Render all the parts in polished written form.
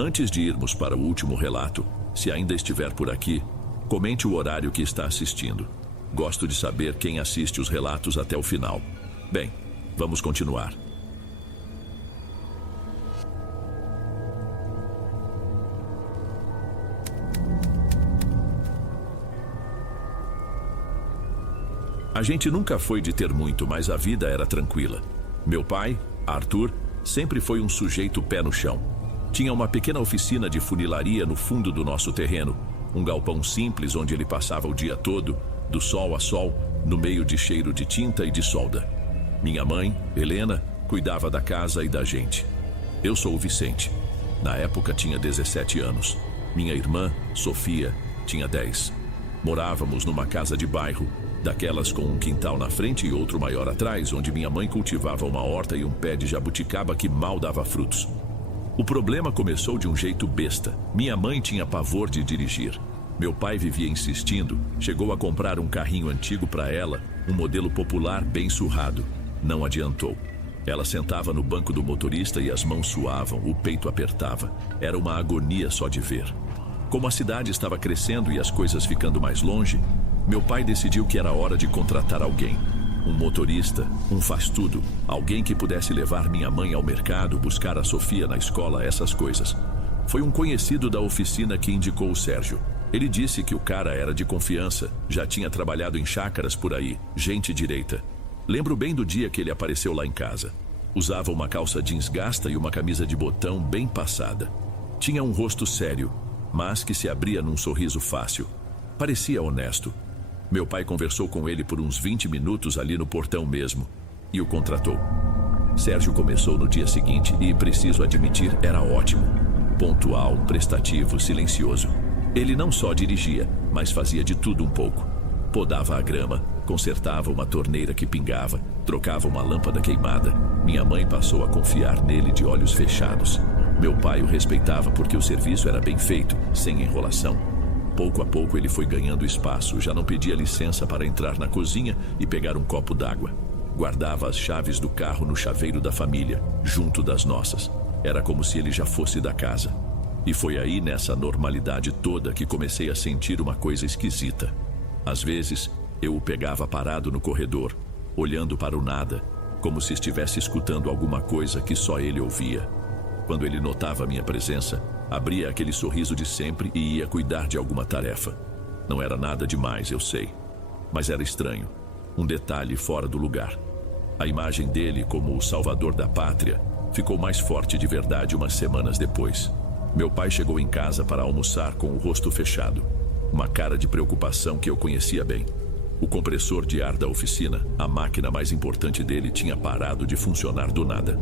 Antes de irmos para o último relato, se ainda estiver por aqui, comente o horário que está assistindo. Gosto de saber quem assiste os relatos até o final. Bem, vamos continuar. A gente nunca foi de ter muito, mas a vida era tranquila. Meu pai, Arthur, sempre foi um sujeito pé no chão. Tinha uma pequena oficina de funilaria no fundo do nosso terreno, um galpão simples onde ele passava o dia todo, do sol a sol, no meio de cheiro de tinta e de solda. Minha mãe, Helena, cuidava da casa e da gente. Eu sou o Vicente. Na época tinha 17 anos. Minha irmã, Sofia, tinha 10. Morávamos numa casa de bairro, daquelas com um quintal na frente e outro maior atrás, onde minha mãe cultivava uma horta e um pé de jabuticaba que mal dava frutos. O problema começou de um jeito besta. Minha mãe tinha pavor de dirigir. Meu pai vivia insistindo, chegou a comprar um carrinho antigo para ela, um modelo popular bem surrado. Não adiantou. Ela sentava no banco do motorista e as mãos suavam, o peito apertava. Era uma agonia só de ver. Como a cidade estava crescendo e as coisas ficando mais longe, meu pai decidiu que era hora de contratar alguém. Um motorista, um faz-tudo, alguém que pudesse levar minha mãe ao mercado, buscar a Sofia na escola, essas coisas. Foi um conhecido da oficina que indicou o Sérgio. Ele disse que o cara era de confiança, já tinha trabalhado em chácaras por aí, gente direita. Lembro bem do dia que ele apareceu lá em casa. Usava uma calça jeans gasta e uma camisa de botão bem passada. Tinha um rosto sério, mas que se abria num sorriso fácil. Parecia honesto. Meu pai conversou com ele por uns 20 minutos ali no portão mesmo e o contratou. Sérgio começou no dia seguinte e, preciso admitir, era ótimo. Pontual, prestativo, silencioso. Ele não só dirigia, mas fazia de tudo um pouco. Podava a grama, consertava uma torneira que pingava, trocava uma lâmpada queimada. Minha mãe passou a confiar nele de olhos fechados. Meu pai o respeitava porque o serviço era bem feito, sem enrolação. Pouco a pouco ele foi ganhando espaço, já não pedia licença para entrar na cozinha e pegar um copo d'água. Guardava as chaves do carro no chaveiro da família, junto das nossas. Era como se ele já fosse da casa. E foi aí, nessa normalidade toda, que comecei a sentir uma coisa esquisita. Às vezes, eu o pegava parado no corredor, olhando para o nada, como se estivesse escutando alguma coisa que só ele ouvia. Quando ele notava minha presença, abria aquele sorriso de sempre e ia cuidar de alguma tarefa. Não era nada demais, eu sei. Mas era estranho. Um detalhe fora do lugar. A imagem dele como o salvador da pátria ficou mais forte de verdade umas semanas depois. Meu pai chegou em casa para almoçar com o rosto fechado. Uma cara de preocupação que eu conhecia bem. O compressor de ar da oficina, a máquina mais importante dele, tinha parado de funcionar do nada.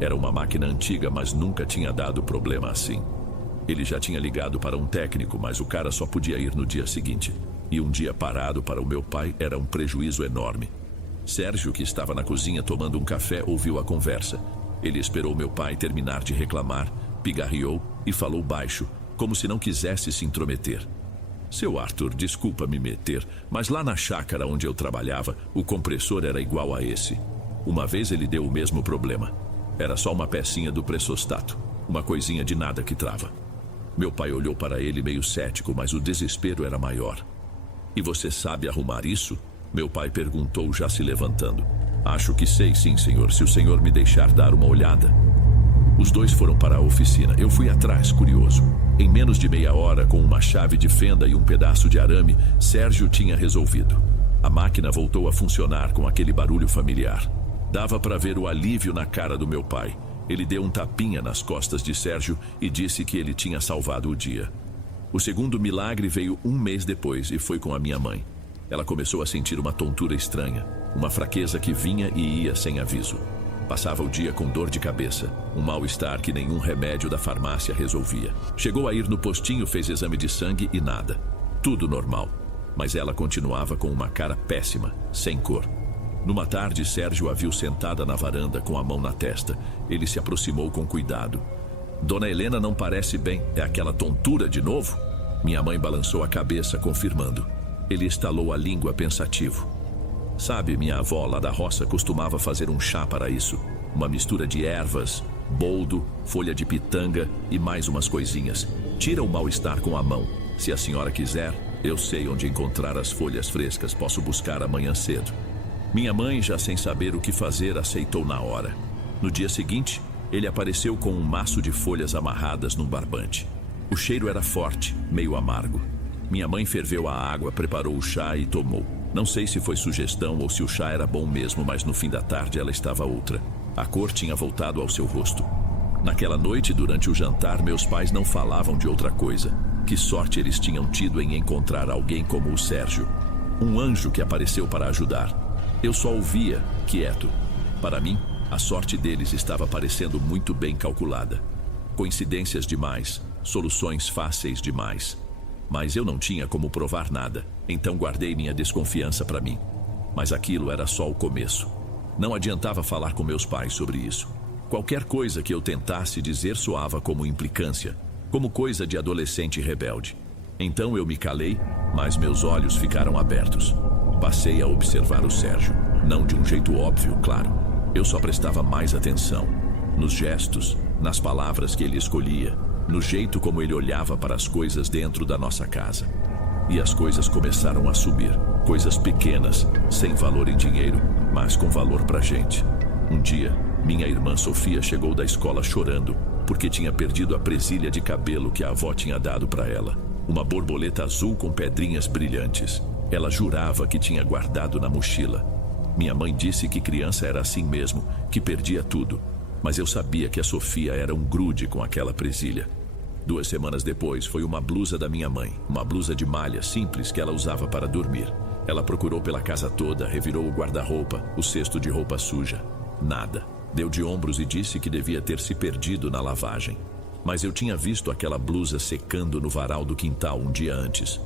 Era uma máquina antiga, mas nunca tinha dado problema assim. Ele já tinha ligado para um técnico, mas o cara só podia ir no dia seguinte. E um dia parado para o meu pai era um prejuízo enorme. Sérgio, que estava na cozinha tomando um café, ouviu a conversa. Ele esperou meu pai terminar de reclamar, pigarreou e falou baixo, como se não quisesse se intrometer. Seu Arthur, desculpa me meter, mas lá na chácara onde eu trabalhava, o compressor era igual a esse. Uma vez ele deu o mesmo problema. Era só uma pecinha do pressostato, uma coisinha de nada que trava. Meu pai olhou para ele meio cético, mas o desespero era maior. E você sabe arrumar isso? Meu pai perguntou, já se levantando. Acho que sei, sim, senhor, se o senhor me deixar dar uma olhada. Os dois foram para a oficina. Eu fui atrás, curioso. Em menos de meia hora, com uma chave de fenda e um pedaço de arame, Sérgio tinha resolvido. A máquina voltou a funcionar com aquele barulho familiar. Dava para ver o alívio na cara do meu pai. Ele deu um tapinha nas costas de Sérgio e disse que ele tinha salvado o dia. O segundo milagre veio um mês depois e foi com a minha mãe. Ela começou a sentir uma tontura estranha, uma fraqueza que vinha e ia sem aviso. Passava o dia com dor de cabeça, um mal-estar que nenhum remédio da farmácia resolvia. Chegou a ir no postinho, fez exame de sangue e nada. Tudo normal. Mas ela continuava com uma cara péssima, sem cor. Numa tarde, Sérgio a viu sentada na varanda com a mão na testa. Ele se aproximou com cuidado. Dona Helena não parece bem. É aquela tontura de novo? Minha mãe balançou a cabeça, confirmando. Ele estalou a língua pensativo. Sabe, minha avó lá da roça costumava fazer um chá para isso. Uma mistura de ervas, boldo, folha de pitanga e mais umas coisinhas. Tira o mal-estar com a mão. Se a senhora quiser, eu sei onde encontrar as folhas frescas. Posso buscar amanhã cedo. Minha mãe, já sem saber o que fazer, aceitou na hora. No dia seguinte, ele apareceu com um maço de folhas amarradas num barbante. O cheiro era forte, meio amargo. Minha mãe ferveu a água, preparou o chá e tomou. Não sei se foi sugestão ou se o chá era bom mesmo, mas no fim da tarde ela estava outra. A cor tinha voltado ao seu rosto. Naquela noite, durante o jantar, meus pais não falavam de outra coisa. Que sorte eles tinham tido em encontrar alguém como o Sérgio. Um anjo que apareceu para ajudar. Eu só ouvia, quieto. Para mim, a sorte deles estava parecendo muito bem calculada. Coincidências demais, soluções fáceis demais. Mas eu não tinha como provar nada, então guardei minha desconfiança para mim. Mas aquilo era só o começo. Não adiantava falar com meus pais sobre isso. Qualquer coisa que eu tentasse dizer soava como implicância, como coisa de adolescente rebelde. Então eu me calei, mas meus olhos ficaram abertos. Passei a observar o Sérgio, não de um jeito óbvio, claro. Eu só prestava mais atenção, nos gestos, nas palavras que ele escolhia, no jeito como ele olhava para as coisas dentro da nossa casa. E as coisas começaram a subir. Coisas pequenas, sem valor em dinheiro, mas com valor pra gente. Um dia, minha irmã Sofia chegou da escola chorando, porque tinha perdido a presilha de cabelo que a avó tinha dado para ela. Uma borboleta azul com pedrinhas brilhantes. Ela jurava que tinha guardado na mochila. Minha mãe disse que criança era assim mesmo, que perdia tudo. Mas eu sabia que a Sofia era um grude com aquela presilha. 2 semanas depois, foi uma blusa da minha mãe. Uma blusa de malha simples que ela usava para dormir. Ela procurou pela casa toda, revirou o guarda-roupa, o cesto de roupa suja. Nada. Deu de ombros e disse que devia ter se perdido na lavagem. Mas eu tinha visto aquela blusa secando no varal do quintal um dia antes.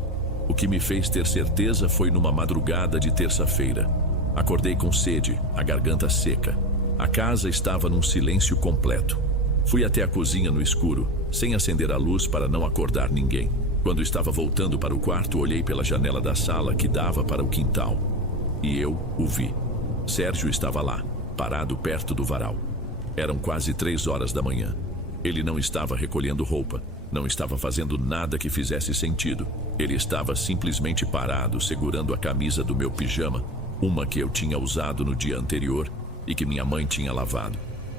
O que me fez ter certeza foi numa madrugada de terça-feira. Acordei com sede, a garganta seca. A casa estava num silêncio completo. Fui até a cozinha no escuro, sem acender a luz para não acordar ninguém. Quando estava voltando para o quarto, olhei pela janela da sala que dava para o quintal. E eu o vi. Sérgio estava lá, parado perto do varal. Eram quase 3 horas da manhã. Ele não estava recolhendo roupa, não estava fazendo nada que fizesse sentido. Ele estava simplesmente parado, segurando a camisa do meu pijama, uma que eu tinha usado no dia anterior e que minha mãe tinha lavado.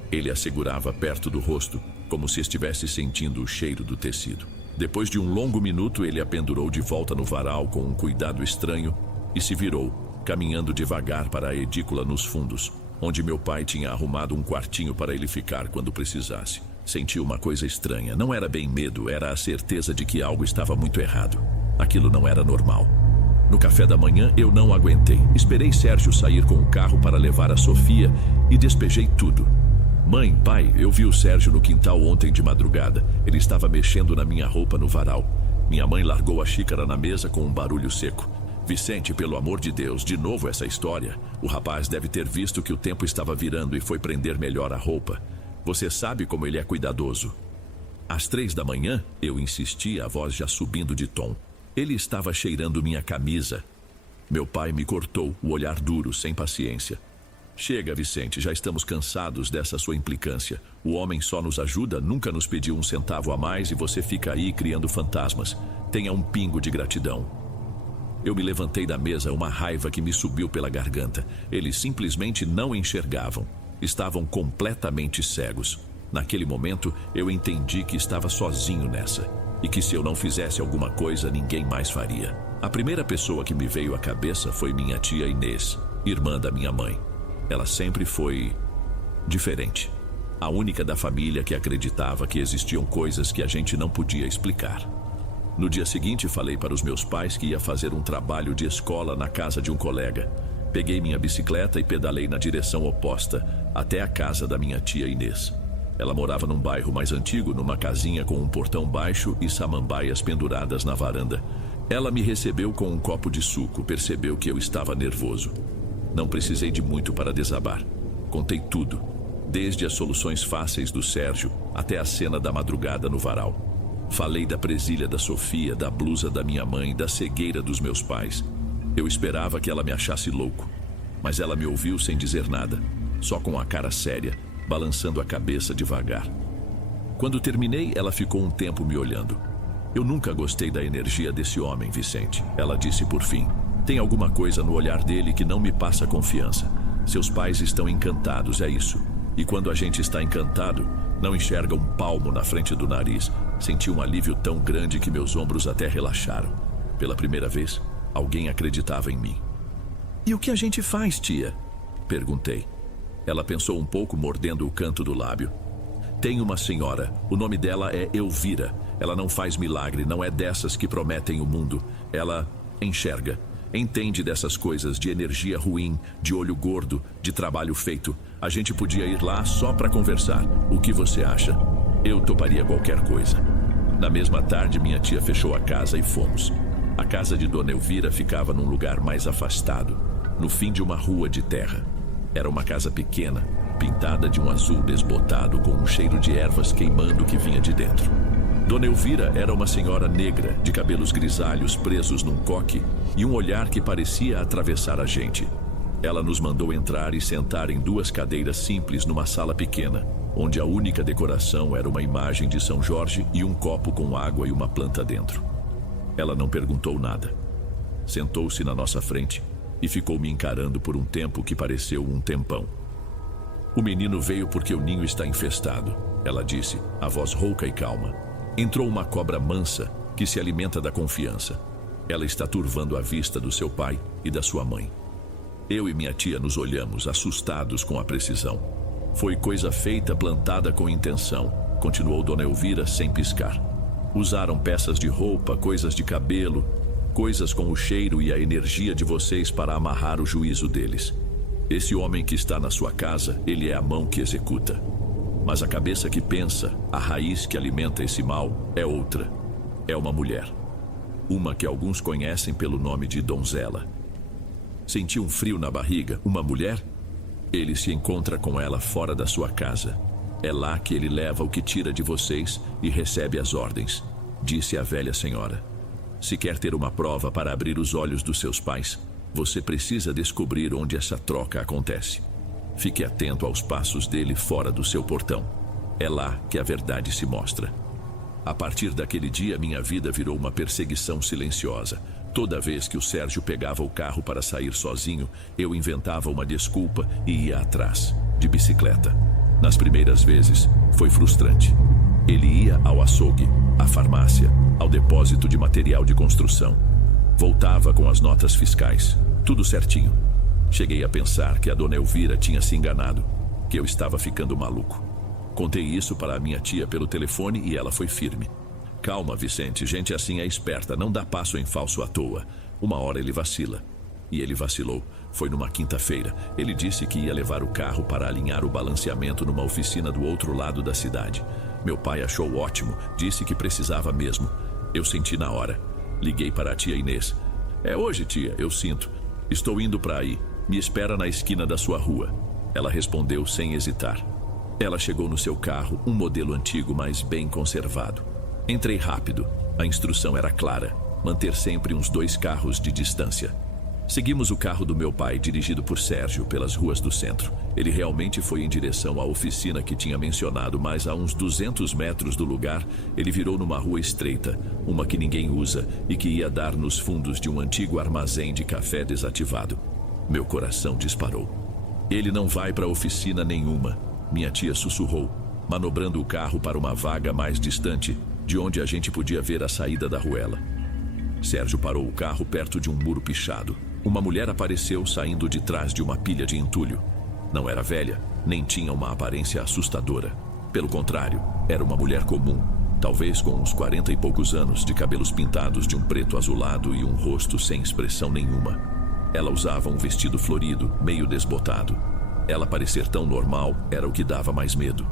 Ele a segurava perto do rosto, como se estivesse sentindo o cheiro do tecido. Depois de um longo minuto, ele a pendurou de volta no varal com um cuidado estranho e se virou, caminhando devagar para a edícula nos fundos, onde meu pai tinha arrumado um quartinho para ele ficar quando precisasse. Senti uma coisa estranha. Não era bem medo, era a certeza de que algo estava muito errado. Aquilo não era normal. No café da manhã, eu não aguentei. Esperei Sérgio sair com o carro para levar a Sofia e despejei tudo. Mãe, pai, eu vi o Sérgio no quintal ontem de madrugada. Ele estava mexendo na minha roupa no varal. Minha mãe largou a xícara na mesa com um barulho seco. Vicente, pelo amor de Deus, de novo essa história. O rapaz deve ter visto que o tempo estava virando e foi prender melhor a roupa. Você sabe como ele é cuidadoso. Às 3 da manhã, eu insisti, a voz já subindo de tom. Ele estava cheirando minha camisa. Meu pai me cortou, o olhar duro, sem paciência. Chega, Vicente, já estamos cansados dessa sua implicância. O homem só nos ajuda, nunca nos pediu 1 centavo a mais e você fica aí criando fantasmas. Tenha um pingo de gratidão. Eu me levantei da mesa, uma raiva que me subiu pela garganta. Eles simplesmente não enxergavam. Estavam completamente cegos. Naquele momento, eu entendi que estava sozinho nessa. E que se eu não fizesse alguma coisa, ninguém mais faria. A primeira pessoa que me veio à cabeça foi minha tia Inês, irmã da minha mãe. Ela sempre foi diferente. A única da família que acreditava que existiam coisas que a gente não podia explicar. No dia seguinte, falei para os meus pais que ia fazer um trabalho de escola na casa de um colega. Peguei minha bicicleta e pedalei na direção oposta, até a casa da minha tia Inês. Ela morava num bairro mais antigo, numa casinha com um portão baixo e samambaias penduradas na varanda. Ela me recebeu com um copo de suco, percebeu que eu estava nervoso. Não precisei de muito para desabar. Contei tudo, desde as soluções fáceis do Sérgio até a cena da madrugada no varal. Falei da presilha da Sofia, da blusa da minha mãe, da cegueira dos meus pais. Eu esperava que ela me achasse louco, mas ela me ouviu sem dizer nada, só com a cara séria, balançando a cabeça devagar. Quando terminei, ela ficou um tempo me olhando. Eu nunca gostei da energia desse homem, Vicente. Ela disse por fim. Tem alguma coisa no olhar dele que não me passa confiança. Seus pais estão encantados, é isso. E quando a gente está encantado, não enxerga um palmo na frente do nariz. Senti um alívio tão grande que meus ombros até relaxaram. Pela primeira vez, alguém acreditava em mim. E o que a gente faz, tia? Perguntei. Ela pensou um pouco, mordendo o canto do lábio. Tem uma senhora, o nome dela é Elvira. Ela não faz milagre, não é dessas que prometem o mundo. Ela enxerga, entende dessas coisas, de energia ruim, de olho gordo, de trabalho feito. A gente podia ir lá só para conversar. O que você acha? Eu toparia qualquer coisa. Na mesma tarde, minha tia fechou a casa e fomos. A casa de Dona Elvira ficava num lugar mais afastado, no fim de uma rua de terra. Era uma casa pequena, pintada de um azul desbotado com um cheiro de ervas queimando que vinha de dentro. Dona Elvira era uma senhora negra, de cabelos grisalhos presos num coque e um olhar que parecia atravessar a gente. Ela nos mandou entrar e sentar em 2 cadeiras simples numa sala pequena, onde a única decoração era uma imagem de São Jorge e um copo com água e uma planta dentro. Ela não perguntou nada. Sentou-se na nossa frente e ficou me encarando por um tempo que pareceu um tempão. O menino veio porque o ninho está infestado, ela disse, a voz rouca e calma. Entrou uma cobra mansa que se alimenta da confiança. Ela está turvando a vista do seu pai e da sua mãe. Eu e minha tia nos olhamos, assustados com a precisão. Foi coisa feita, plantada com intenção, continuou Dona Elvira sem piscar. Usaram peças de roupa, coisas de cabelo, coisas com o cheiro e a energia de vocês para amarrar o juízo deles. Esse homem que está na sua casa, ele é a mão que executa. Mas a cabeça que pensa, a raiz que alimenta esse mal, é outra. É uma mulher. Uma que alguns conhecem pelo nome de donzela. Senti um frio na barriga. Uma mulher? Ele se encontra com ela fora da sua casa. É lá que ele leva o que tira de vocês e recebe as ordens, disse a velha senhora. Se quer ter uma prova para abrir os olhos dos seus pais, você precisa descobrir onde essa troca acontece. Fique atento aos passos dele fora do seu portão. É lá que a verdade se mostra. A partir daquele dia, minha vida virou uma perseguição silenciosa. Toda vez que o Sérgio pegava o carro para sair sozinho, eu inventava uma desculpa e ia atrás, de bicicleta. Nas primeiras vezes, foi frustrante. Ele ia ao açougue, à farmácia, ao depósito de material de construção. Voltava com as notas fiscais, tudo certinho. Cheguei a pensar que a Dona Elvira tinha se enganado, que eu estava ficando maluco. Contei isso para a minha tia pelo telefone e ela foi firme. Calma, Vicente, gente assim é esperta, não dá passo em falso à toa. Uma hora ele vacila. E ele vacilou. Foi numa quinta-feira. Ele disse que ia levar o carro para alinhar o balanceamento numa oficina do outro lado da cidade. Meu pai achou ótimo, disse que precisava mesmo. Eu senti na hora. Liguei para a tia Inês. É hoje, tia, eu sinto. Estou indo para aí. Me espera na esquina da sua rua. Ela respondeu sem hesitar. Ela chegou no seu carro, um modelo antigo, mas bem conservado. Entrei rápido. A instrução era clara: manter sempre uns 2 carros de distância. Seguimos o carro do meu pai, dirigido por Sérgio, pelas ruas do centro. Ele realmente foi em direção à oficina que tinha mencionado, mas a uns 200 metros do lugar, ele virou numa rua estreita, uma que ninguém usa e que ia dar nos fundos de um antigo armazém de café desativado. Meu coração disparou. Ele não vai para oficina nenhuma, minha tia sussurrou, manobrando o carro para uma vaga mais distante, de onde a gente podia ver a saída da ruela. Sérgio parou o carro perto de um muro pichado. Uma mulher apareceu saindo de trás de uma pilha de entulho. Não era velha, nem tinha uma aparência assustadora. Pelo contrário, era uma mulher comum, talvez com uns 40 e poucos anos, de cabelos pintados de um preto azulado e um rosto sem expressão nenhuma. Ela usava um vestido florido, meio desbotado. Ela parecer tão normal era o que dava mais medo.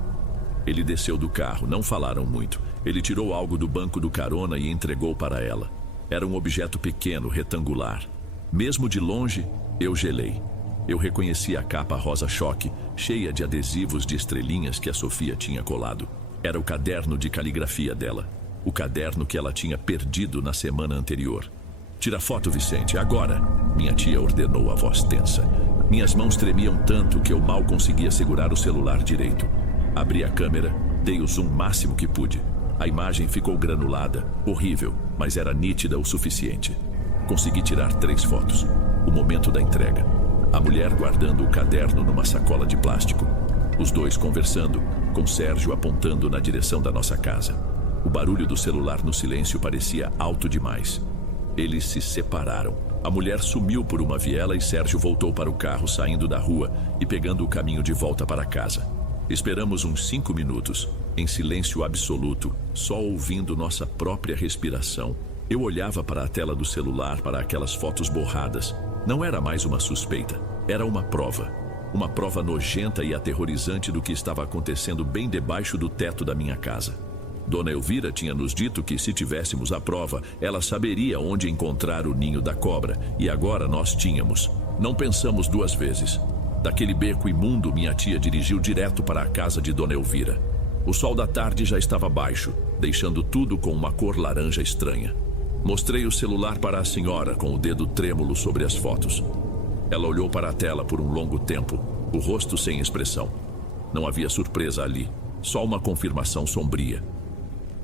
Ele desceu do carro, não falaram muito. Ele tirou algo do banco do carona e entregou para ela. Era um objeto pequeno, retangular. Mesmo de longe, eu gelei. Eu reconheci a capa rosa-choque, cheia de adesivos de estrelinhas que a Sofia tinha colado. Era o caderno de caligrafia dela. O caderno que ela tinha perdido na semana anterior. Tira foto, Vicente, agora! Minha tia ordenou a voz tensa. Minhas mãos tremiam tanto que eu mal conseguia segurar o celular direito. Abri a câmera, dei o zoom máximo que pude. A imagem ficou granulada, horrível, mas era nítida o suficiente. Consegui tirar 3 fotos. O momento da entrega. A mulher guardando o caderno numa sacola de plástico. Os dois conversando, com Sérgio apontando na direção da nossa casa. O barulho do celular no silêncio parecia alto demais. Eles se separaram. A mulher sumiu por uma viela e Sérgio voltou para o carro, saindo da rua e pegando o caminho de volta para casa. Esperamos uns 5 minutos, em silêncio absoluto, só ouvindo nossa própria respiração. Eu olhava para a tela do celular, para aquelas fotos borradas. Não era mais uma suspeita, era uma prova. Uma prova nojenta e aterrorizante do que estava acontecendo bem debaixo do teto da minha casa. Dona Elvira tinha nos dito que se tivéssemos a prova, ela saberia onde encontrar o ninho da cobra, e agora nós tínhamos. Não pensamos 2 vezes. Daquele beco imundo, minha tia dirigiu direto para a casa de Dona Elvira. O sol da tarde já estava baixo, deixando tudo com uma cor laranja estranha. Mostrei o celular para a senhora com o dedo trêmulo sobre as fotos. Ela olhou para a tela por um longo tempo, o rosto sem expressão. Não havia surpresa ali, só uma confirmação sombria.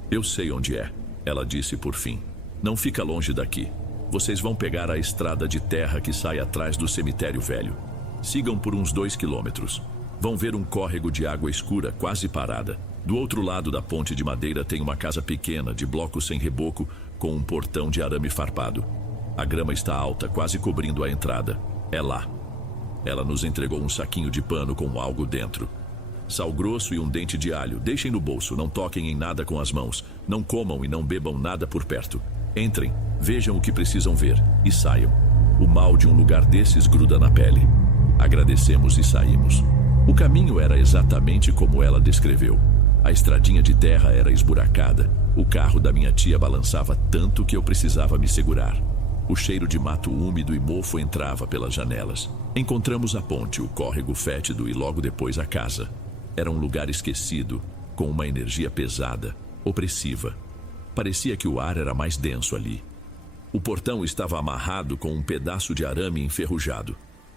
Eu sei onde é, ela disse por fim. Não fica longe daqui. Vocês vão pegar a estrada de terra que sai atrás do cemitério velho. Sigam por uns 2 quilômetros. Vão ver um córrego de água escura quase parada. Do outro lado da ponte de madeira tem uma casa pequena, de bloco sem reboco, com um portão de arame farpado. A grama está alta, quase cobrindo a entrada. É lá. Ela nos entregou um saquinho de pano com algo dentro. Sal grosso e um dente de alho. Deixem no bolso, não toquem em nada com as mãos. Não comam e não bebam nada por perto. Entrem, vejam o que precisam ver e saiam. O mal de um lugar desses gruda na pele. Agradecemos e saímos. O caminho era exatamente como ela descreveu. A estradinha de terra era esburacada. O carro da minha tia balançava tanto que eu precisava me segurar. O cheiro de mato úmido e mofo entrava pelas janelas. Encontramos a ponte, o córrego fétido e logo depois a casa. Era um lugar esquecido, com uma energia pesada, opressiva. Parecia que o ar era mais denso ali. O portão estava amarrado com um pedaço de arame enferrujado.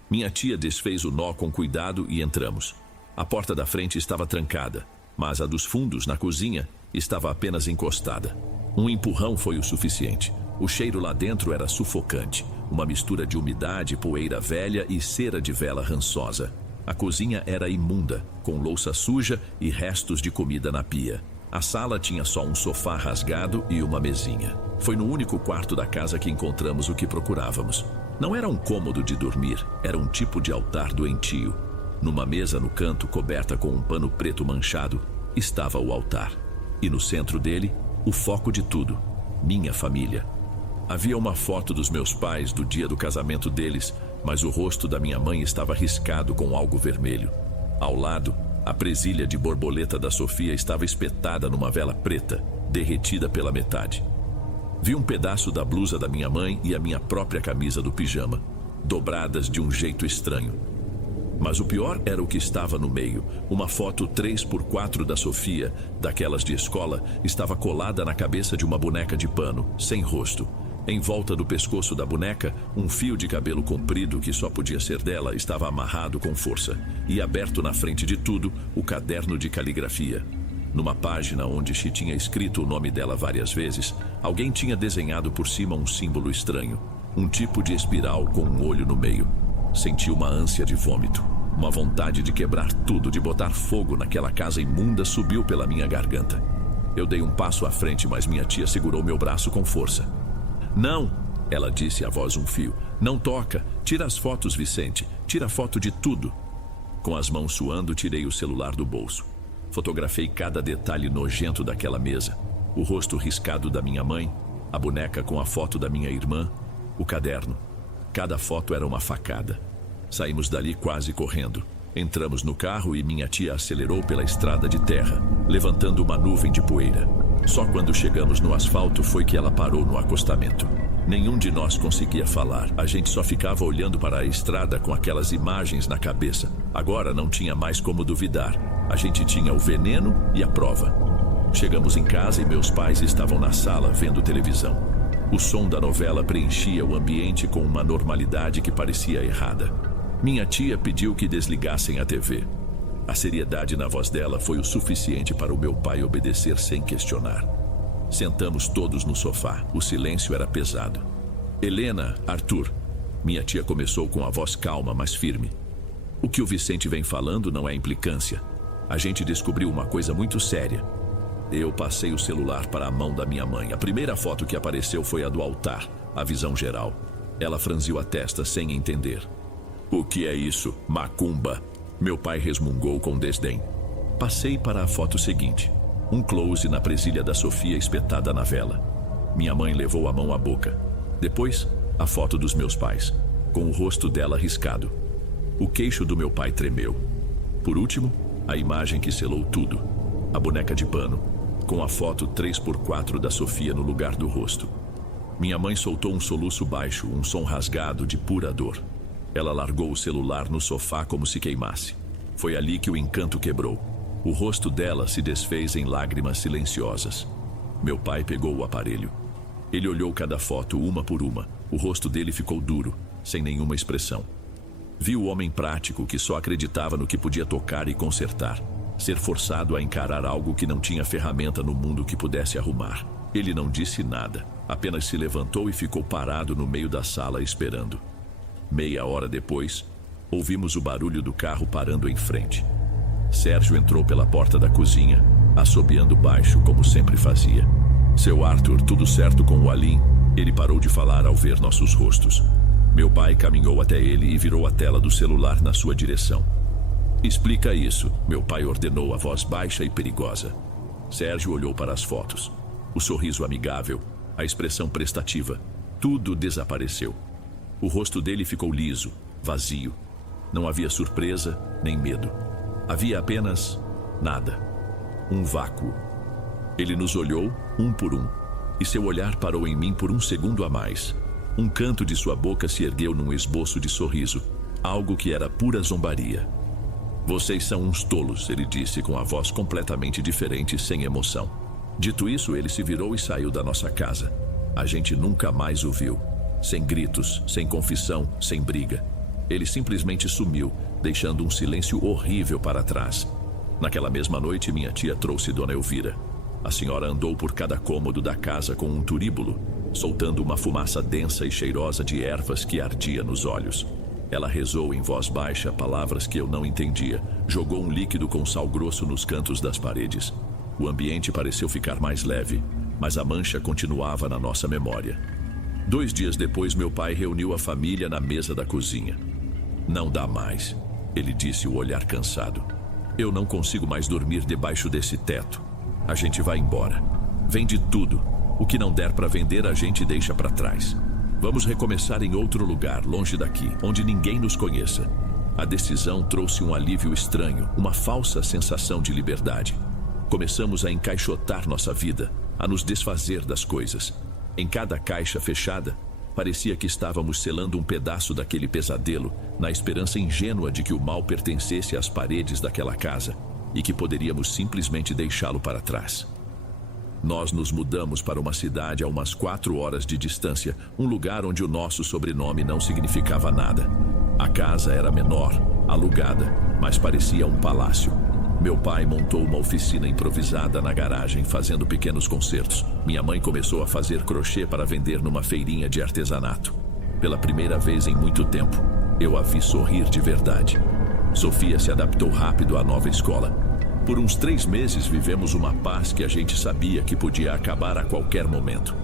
Minha tia desfez o nó com cuidado e entramos. A porta da frente estava trancada, mas a dos fundos, na cozinha, estava apenas encostada. Um empurrão foi o suficiente. O cheiro lá dentro era sufocante, uma mistura de umidade, poeira velha e cera de vela rançosa. A cozinha era imunda, com louça suja e restos de comida na pia. A sala tinha só um sofá rasgado e uma mesinha. Foi no único quarto da casa que encontramos o que procurávamos. Não era um cômodo de dormir, era um tipo de altar doentio. Numa mesa no canto, coberta com um pano preto manchado, estava o altar. E no centro dele, o foco de tudo, minha família. Havia uma foto dos meus pais do dia do casamento deles, mas o rosto da minha mãe estava riscado com algo vermelho. Ao lado, a presilha de borboleta da Sofia estava espetada numa vela preta, derretida pela metade. Vi um pedaço da blusa da minha mãe e a minha própria camisa do pijama, dobradas de um jeito estranho. Mas o pior era o que estava no meio. Uma foto 3x4 da Sofia, daquelas de escola, estava colada na cabeça de uma boneca de pano, sem rosto. Em volta do pescoço da boneca, um fio de cabelo comprido, que só podia ser dela, estava amarrado com força. E aberto na frente de tudo, o caderno de caligrafia. Numa página onde se tinha escrito o nome dela várias vezes, alguém tinha desenhado por cima um símbolo estranho. Um tipo de espiral com um olho no meio. Senti uma ânsia de vômito. Uma vontade de quebrar tudo, de botar fogo naquela casa imunda subiu pela minha garganta. Eu dei um passo à frente, mas minha tia segurou meu braço com força. Não, ela disse, a voz um fio. Não toca. Tira as fotos, Vicente. Tira foto de tudo. Com as mãos suando, tirei o celular do bolso. Fotografei cada detalhe nojento daquela mesa. O rosto riscado da minha mãe, a boneca com a foto da minha irmã, o caderno. Cada foto era uma facada. Saímos dali quase correndo. Entramos no carro e minha tia acelerou pela estrada de terra, levantando uma nuvem de poeira. Só quando chegamos no asfalto foi que ela parou no acostamento. Nenhum de nós conseguia falar. A gente só ficava olhando para a estrada com aquelas imagens na cabeça. Agora não tinha mais como duvidar. A gente tinha o veneno e a prova. Chegamos em casa e meus pais estavam na sala vendo televisão. O som da novela preenchia o ambiente com uma normalidade que parecia errada. Minha tia pediu que desligassem a TV. A seriedade na voz dela foi o suficiente para o meu pai obedecer sem questionar. Sentamos todos no sofá. O silêncio era pesado. Helena, Arthur. Minha tia começou com a voz calma, mas firme. O que o Vicente vem falando não é implicância. A gente descobriu uma coisa muito séria. Eu passei o celular para a mão da minha mãe. A primeira foto que apareceu foi a do altar, a visão geral. Ela franziu a testa sem entender. O que é isso? Macumba. Meu pai resmungou com desdém. Passei para a foto seguinte. Um close na presilha da Sofia espetada na vela. Minha mãe levou a mão à boca. Depois, a foto dos meus pais, com o rosto dela riscado. O queixo do meu pai tremeu. Por último, a imagem que selou tudo. A boneca de pano, com a foto 3x4 da Sofia no lugar do rosto. Minha mãe soltou um soluço baixo, um som rasgado de pura dor. Ela largou o celular no sofá como se queimasse. Foi ali que o encanto quebrou. O rosto dela se desfez em lágrimas silenciosas. Meu pai pegou o aparelho. Ele olhou cada foto uma por uma. O rosto dele ficou duro, sem nenhuma expressão. Vi o homem prático que só acreditava no que podia tocar e consertar. Ser forçado a encarar algo que não tinha ferramenta no mundo que pudesse arrumar. Ele não disse nada, apenas se levantou e ficou parado no meio da sala esperando. Meia hora depois, ouvimos o barulho do carro parando em frente. Sérgio entrou pela porta da cozinha, assobiando baixo como sempre fazia. Seu Arthur, tudo certo com o Alim? Ele parou de falar ao ver nossos rostos. Meu pai caminhou até ele e virou a tela do celular na sua direção. Explica isso, meu pai ordenou a voz baixa e perigosa. Sérgio olhou para as fotos. O sorriso amigável, a expressão prestativa, tudo desapareceu. O rosto dele ficou liso, vazio. Não havia surpresa, nem medo. Havia apenas nada. Um vácuo. Ele nos olhou, um por um, e seu olhar parou em mim por um segundo a mais. Um canto de sua boca se ergueu num esboço de sorriso, algo que era pura zombaria. Vocês são uns tolos, ele disse com a voz completamente diferente e sem emoção. Dito isso, ele se virou e saiu da nossa casa. A gente nunca mais o viu. Sem gritos, sem confissão, sem briga. Ele simplesmente sumiu, deixando um silêncio horrível para trás. Naquela mesma noite, minha tia trouxe Dona Elvira. A senhora andou por cada cômodo da casa com um turíbulo, soltando uma fumaça densa e cheirosa de ervas que ardia nos olhos. Ela rezou em voz baixa palavras que eu não entendia, jogou um líquido com sal grosso nos cantos das paredes. O ambiente pareceu ficar mais leve, mas a mancha continuava na nossa memória. 2 dias depois, meu pai reuniu a família na mesa da cozinha. Não dá mais, ele disse, o olhar cansado. Eu não consigo mais dormir debaixo desse teto. A gente vai embora. Vende tudo. O que não der para vender, a gente deixa para trás. Vamos recomeçar em outro lugar, longe daqui, onde ninguém nos conheça. A decisão trouxe um alívio estranho, uma falsa sensação de liberdade. Começamos a encaixotar nossa vida, a nos desfazer das coisas. Em cada caixa fechada, parecia que estávamos selando um pedaço daquele pesadelo, na esperança ingênua de que o mal pertencesse às paredes daquela casa e que poderíamos simplesmente deixá-lo para trás. Nós nos mudamos para uma cidade a umas 4 horas de distância, um lugar onde o nosso sobrenome não significava nada. A casa era menor, alugada, mas parecia um palácio. Meu pai montou uma oficina improvisada na garagem, fazendo pequenos concertos. Minha mãe começou a fazer crochê para vender numa feirinha de artesanato. Pela primeira vez em muito tempo, eu a vi sorrir de verdade. Sofia se adaptou rápido à nova escola. Por uns 3 meses vivemos uma paz que a gente sabia que podia acabar a qualquer momento.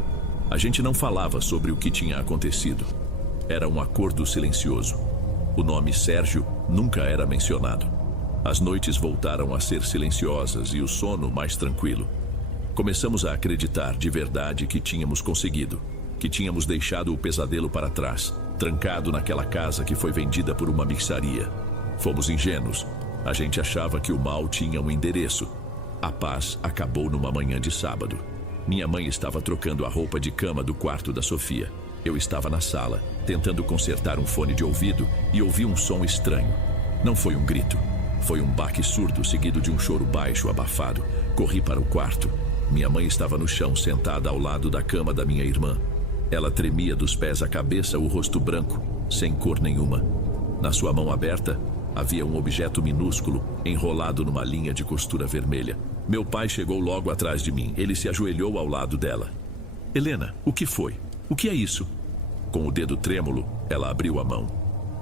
A gente não falava sobre o que tinha acontecido. Era um acordo silencioso. O nome Sérgio nunca era mencionado. As noites voltaram a ser silenciosas e o sono mais tranquilo. Começamos a acreditar de verdade que tínhamos conseguido, que tínhamos deixado o pesadelo para trás, trancado naquela casa que foi vendida por uma mixaria. Fomos ingênuos. A gente achava que o mal tinha um endereço. A paz acabou numa manhã de sábado. Minha mãe estava trocando a roupa de cama do quarto da Sofia. Eu estava na sala, tentando consertar um fone de ouvido e ouvi um som estranho. Não foi um grito. Foi um baque surdo seguido de um choro baixo, abafado. Corri para o quarto. Minha mãe estava no chão, sentada ao lado da cama da minha irmã. Ela tremia dos pés à cabeça, o rosto branco, sem cor nenhuma. Na sua mão aberta, havia um objeto minúsculo, enrolado numa linha de costura vermelha. Meu pai chegou logo atrás de mim. Ele se ajoelhou ao lado dela. Helena, o que foi? O que é isso? Com o dedo trêmulo, ela abriu a mão.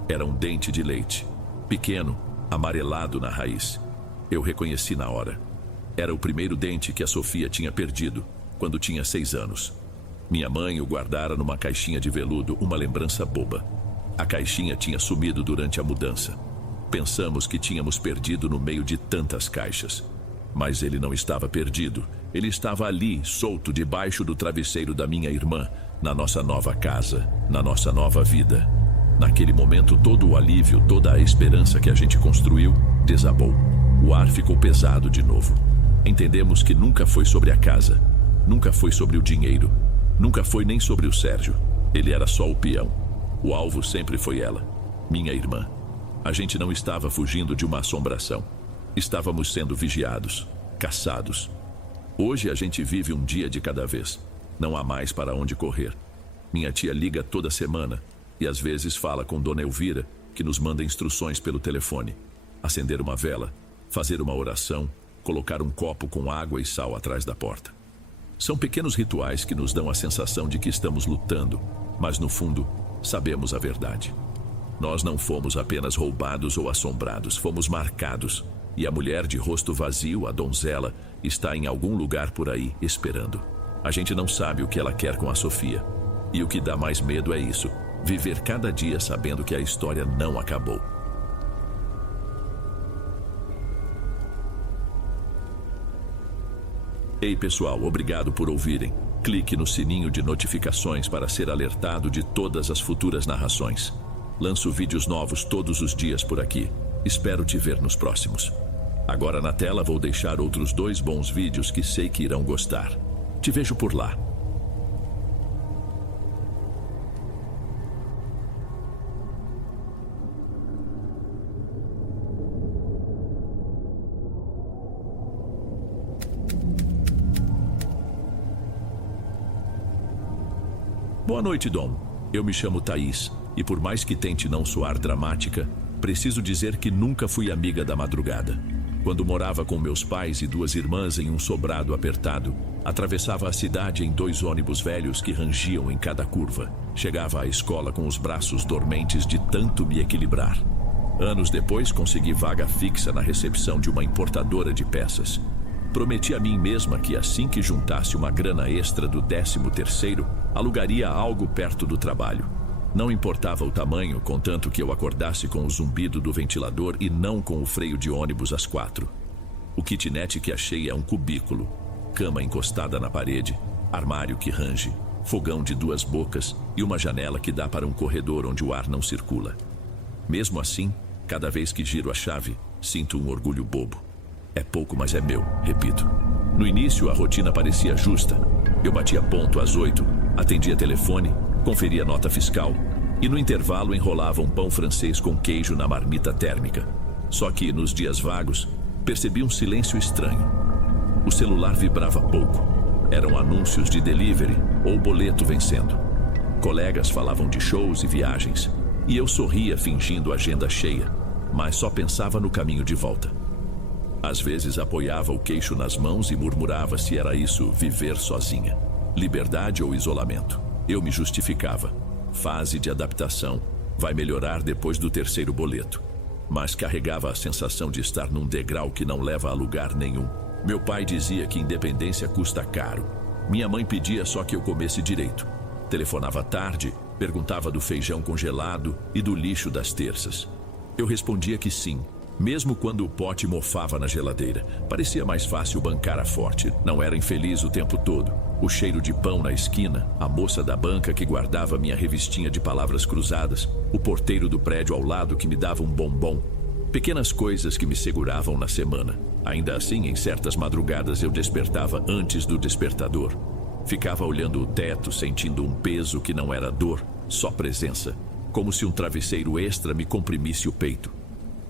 Era um dente de leite. Pequeno, amarelado na raiz. Eu reconheci na hora. Era o primeiro dente que a Sofia tinha perdido, quando tinha 6 anos. Minha mãe o guardara numa caixinha de veludo, uma lembrança boba. A caixinha tinha sumido durante a mudança. Pensamos que tínhamos perdido no meio de tantas caixas. Mas ele não estava perdido. Ele estava ali, solto debaixo do travesseiro da minha irmã, na nossa nova casa, na nossa nova vida. Naquele momento, todo o alívio, toda a esperança que a gente construiu, desabou. O ar ficou pesado de novo. Entendemos que nunca foi sobre a casa, nunca foi sobre o dinheiro, nunca foi nem sobre o Sérgio. Ele era só o peão. O alvo sempre foi ela, minha irmã. A gente não estava fugindo de uma assombração. Estávamos sendo vigiados, caçados. Hoje a gente vive um dia de cada vez. Não há mais para onde correr. Minha tia liga toda semana e às vezes fala com Dona Elvira, que nos manda instruções pelo telefone. Acender uma vela, fazer uma oração, colocar um copo com água e sal atrás da porta. São pequenos rituais que nos dão a sensação de que estamos lutando, mas no fundo, sabemos a verdade. Nós não fomos apenas roubados ou assombrados, fomos marcados. E a mulher de rosto vazio, a donzela, está em algum lugar por aí, esperando. A gente não sabe o que ela quer com a Sofia. E o que dá mais medo é isso, viver cada dia sabendo que a história não acabou. Ei pessoal, obrigado por ouvirem. Clique no sininho de notificações para ser alertado de todas as futuras narrações. Lanço vídeos novos todos os dias por aqui. Espero te ver nos próximos. Agora na tela vou deixar outros 2 bons vídeos que sei que irão gostar. Te vejo por lá. Boa noite, Dom. Eu me chamo Thaís, e por mais que tente não soar dramática, preciso dizer que nunca fui amiga da madrugada. Quando morava com meus pais e 2 irmãs em um sobrado apertado, atravessava a cidade em 2 ônibus velhos que rangiam em cada curva. Chegava à escola com os braços dormentes de tanto me equilibrar. Anos depois, consegui vaga fixa na recepção de uma importadora de peças. Prometi a mim mesma que assim que juntasse uma grana extra do 13º, alugaria algo perto do trabalho. Não importava o tamanho, contanto que eu acordasse com o zumbido do ventilador e não com o freio de ônibus às 4. O kitnet que achei é um cubículo, cama encostada na parede, armário que range, fogão de 2 bocas e uma janela que dá para um corredor onde o ar não circula. Mesmo assim, cada vez que giro a chave, sinto um orgulho bobo. É pouco, mas é meu, repito. No início, a rotina parecia justa. Eu batia ponto às 8, atendia telefone, conferia nota fiscal e no intervalo enrolava um pão francês com queijo na marmita térmica. Só que, nos dias vagos, percebi um silêncio estranho. O celular vibrava pouco. Eram anúncios de delivery ou boleto vencendo. Colegas falavam de shows e viagens, e eu sorria fingindo agenda cheia, mas só pensava no caminho de volta. Às vezes apoiava o queixo nas mãos e murmurava se era isso viver sozinha. Liberdade ou isolamento. Eu me justificava. Fase de adaptação. Vai melhorar depois do 3º boleto. Mas carregava a sensação de estar num degrau que não leva a lugar nenhum. Meu pai dizia que independência custa caro. Minha mãe pedia só que eu comesse direito. Telefonava tarde, perguntava do feijão congelado e do lixo das terças. Eu respondia que sim, mesmo quando o pote mofava na geladeira. Parecia mais fácil bancar a forte. Não era infeliz o tempo todo. O cheiro de pão na esquina, a moça da banca que guardava minha revistinha de palavras cruzadas, o porteiro do prédio ao lado que me dava um bombom. Pequenas coisas que me seguravam na semana. Ainda assim, em certas madrugadas eu despertava antes do despertador. Ficava olhando o teto, sentindo um peso que não era dor, só presença. Como se um travesseiro extra me comprimisse o peito.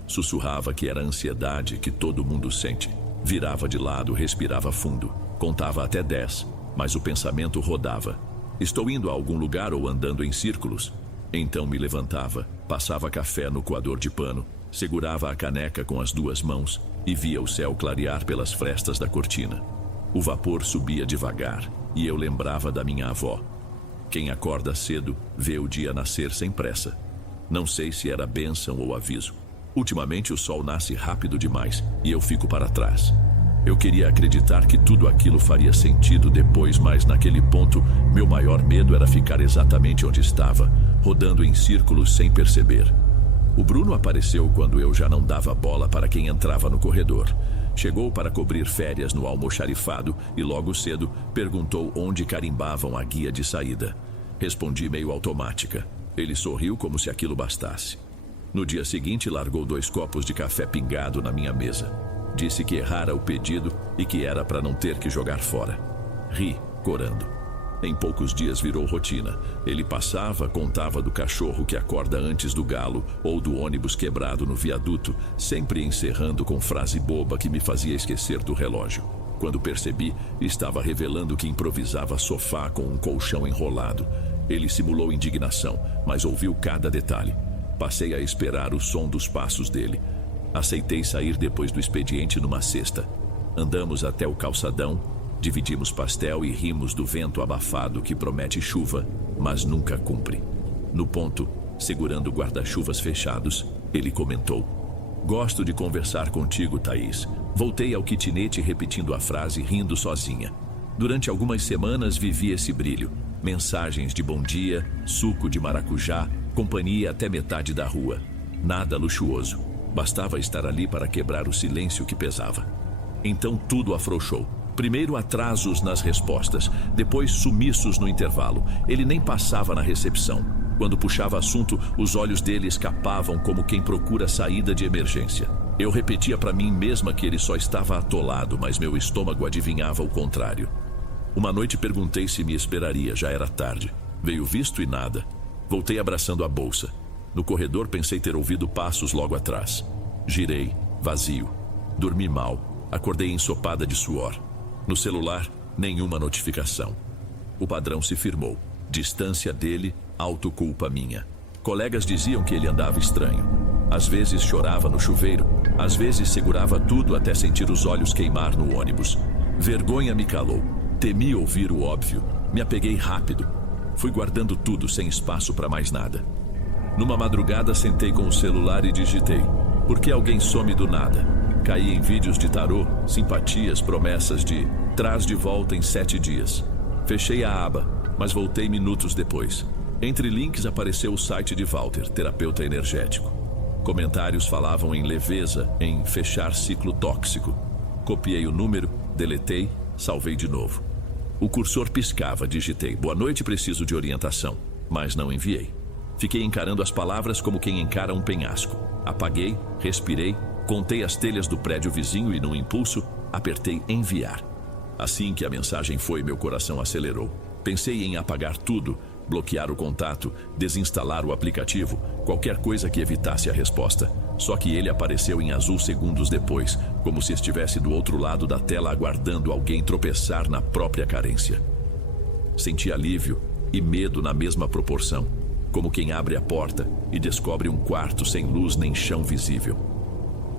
Sussurrava que era ansiedade que todo mundo sente. Virava de lado, respirava fundo. Contava até 10, mas o pensamento rodava. Estou indo a algum lugar ou andando em círculos? Então me levantava, Passava café no coador de pano, segurava a caneca com as duas mãos e via o céu clarear pelas frestas da cortina. O vapor subia devagar e eu lembrava da minha avó. Quem acorda cedo vê o dia nascer sem pressa. Não sei se era bênção ou aviso. Ultimamente o sol nasce rápido demais e eu fico para trás. Eu queria acreditar que tudo aquilo faria sentido depois, mas naquele ponto, meu maior medo era ficar exatamente onde estava, rodando em círculos sem perceber. O Bruno apareceu quando eu já não dava bola para quem entrava no corredor. Chegou para cobrir férias no almoxarifado e logo cedo perguntou onde carimbavam a guia de saída. Respondi meio automática. Ele sorriu como se aquilo bastasse. No dia seguinte, largou 2 copos de café pingado na minha mesa. Disse que errara o pedido e que era para não ter que jogar fora. Ri, corando. Em poucos dias virou rotina. Ele passava, contava do cachorro que acorda antes do galo ou do ônibus quebrado no viaduto, sempre encerrando com frase boba que me fazia esquecer do relógio. Quando percebi, estava revelando que improvisava sofá com um colchão enrolado. Ele simulou indignação, mas ouviu cada detalhe. Passei a esperar o som dos passos dele. Aceitei sair depois do expediente numa cesta. Andamos até o calçadão, dividimos pastel e rimos do vento abafado que promete chuva, mas nunca cumpre. No ponto, segurando guarda-chuvas fechados, ele comentou: "Gosto de conversar contigo, Thaís." Voltei ao kitnet repetindo a frase, rindo sozinha. Durante algumas semanas vivi esse brilho. Mensagens de bom dia, suco de maracujá, companhia até metade da rua. Nada luxuoso. Bastava estar ali para quebrar o silêncio que pesava. Então tudo afrouxou. Primeiro atrasos nas respostas, depois sumiços no intervalo. Ele nem passava na recepção. Quando puxava assunto, os olhos dele escapavam como quem procura saída de emergência. Eu repetia para mim mesma que ele só estava atolado, mas meu estômago adivinhava o contrário. Uma noite perguntei se me esperaria, já era tarde. Veio visto e nada. Voltei abraçando a bolsa. No corredor pensei ter ouvido passos logo atrás. Girei, vazio. Dormi mal, acordei ensopada de suor. No celular, nenhuma notificação. O padrão se firmou. Distância dele, autoculpa minha. Colegas diziam que ele andava estranho. Às vezes chorava no chuveiro, às vezes segurava tudo até sentir os olhos queimar no ônibus. Vergonha me calou. Temi ouvir o óbvio. Me apeguei rápido. Fui guardando tudo sem espaço para mais nada. Numa madrugada sentei com o celular e digitei: "Por que alguém some do nada?" Caí em vídeos de tarô, simpatias, promessas de "traz de volta em 7 dias." Fechei a aba, mas voltei minutos depois. Entre links apareceu o site de Walter, terapeuta energético. Comentários falavam em leveza, em fechar ciclo tóxico. Copiei o número, deletei, salvei de novo. O cursor piscava, digitei: "Boa noite, preciso de orientação", mas não enviei. Fiquei encarando as palavras como quem encara um penhasco. Apaguei, respirei, contei as telhas do prédio vizinho e, num impulso, apertei enviar. Assim que a mensagem foi, meu coração acelerou. Pensei em apagar tudo, bloquear o contato, desinstalar o aplicativo, qualquer coisa que evitasse a resposta. Só que ele apareceu em azul segundos depois, como se estivesse do outro lado da tela aguardando alguém tropeçar na própria carência. Senti alívio e medo na mesma proporção, como quem abre a porta e descobre um quarto sem luz nem chão visível.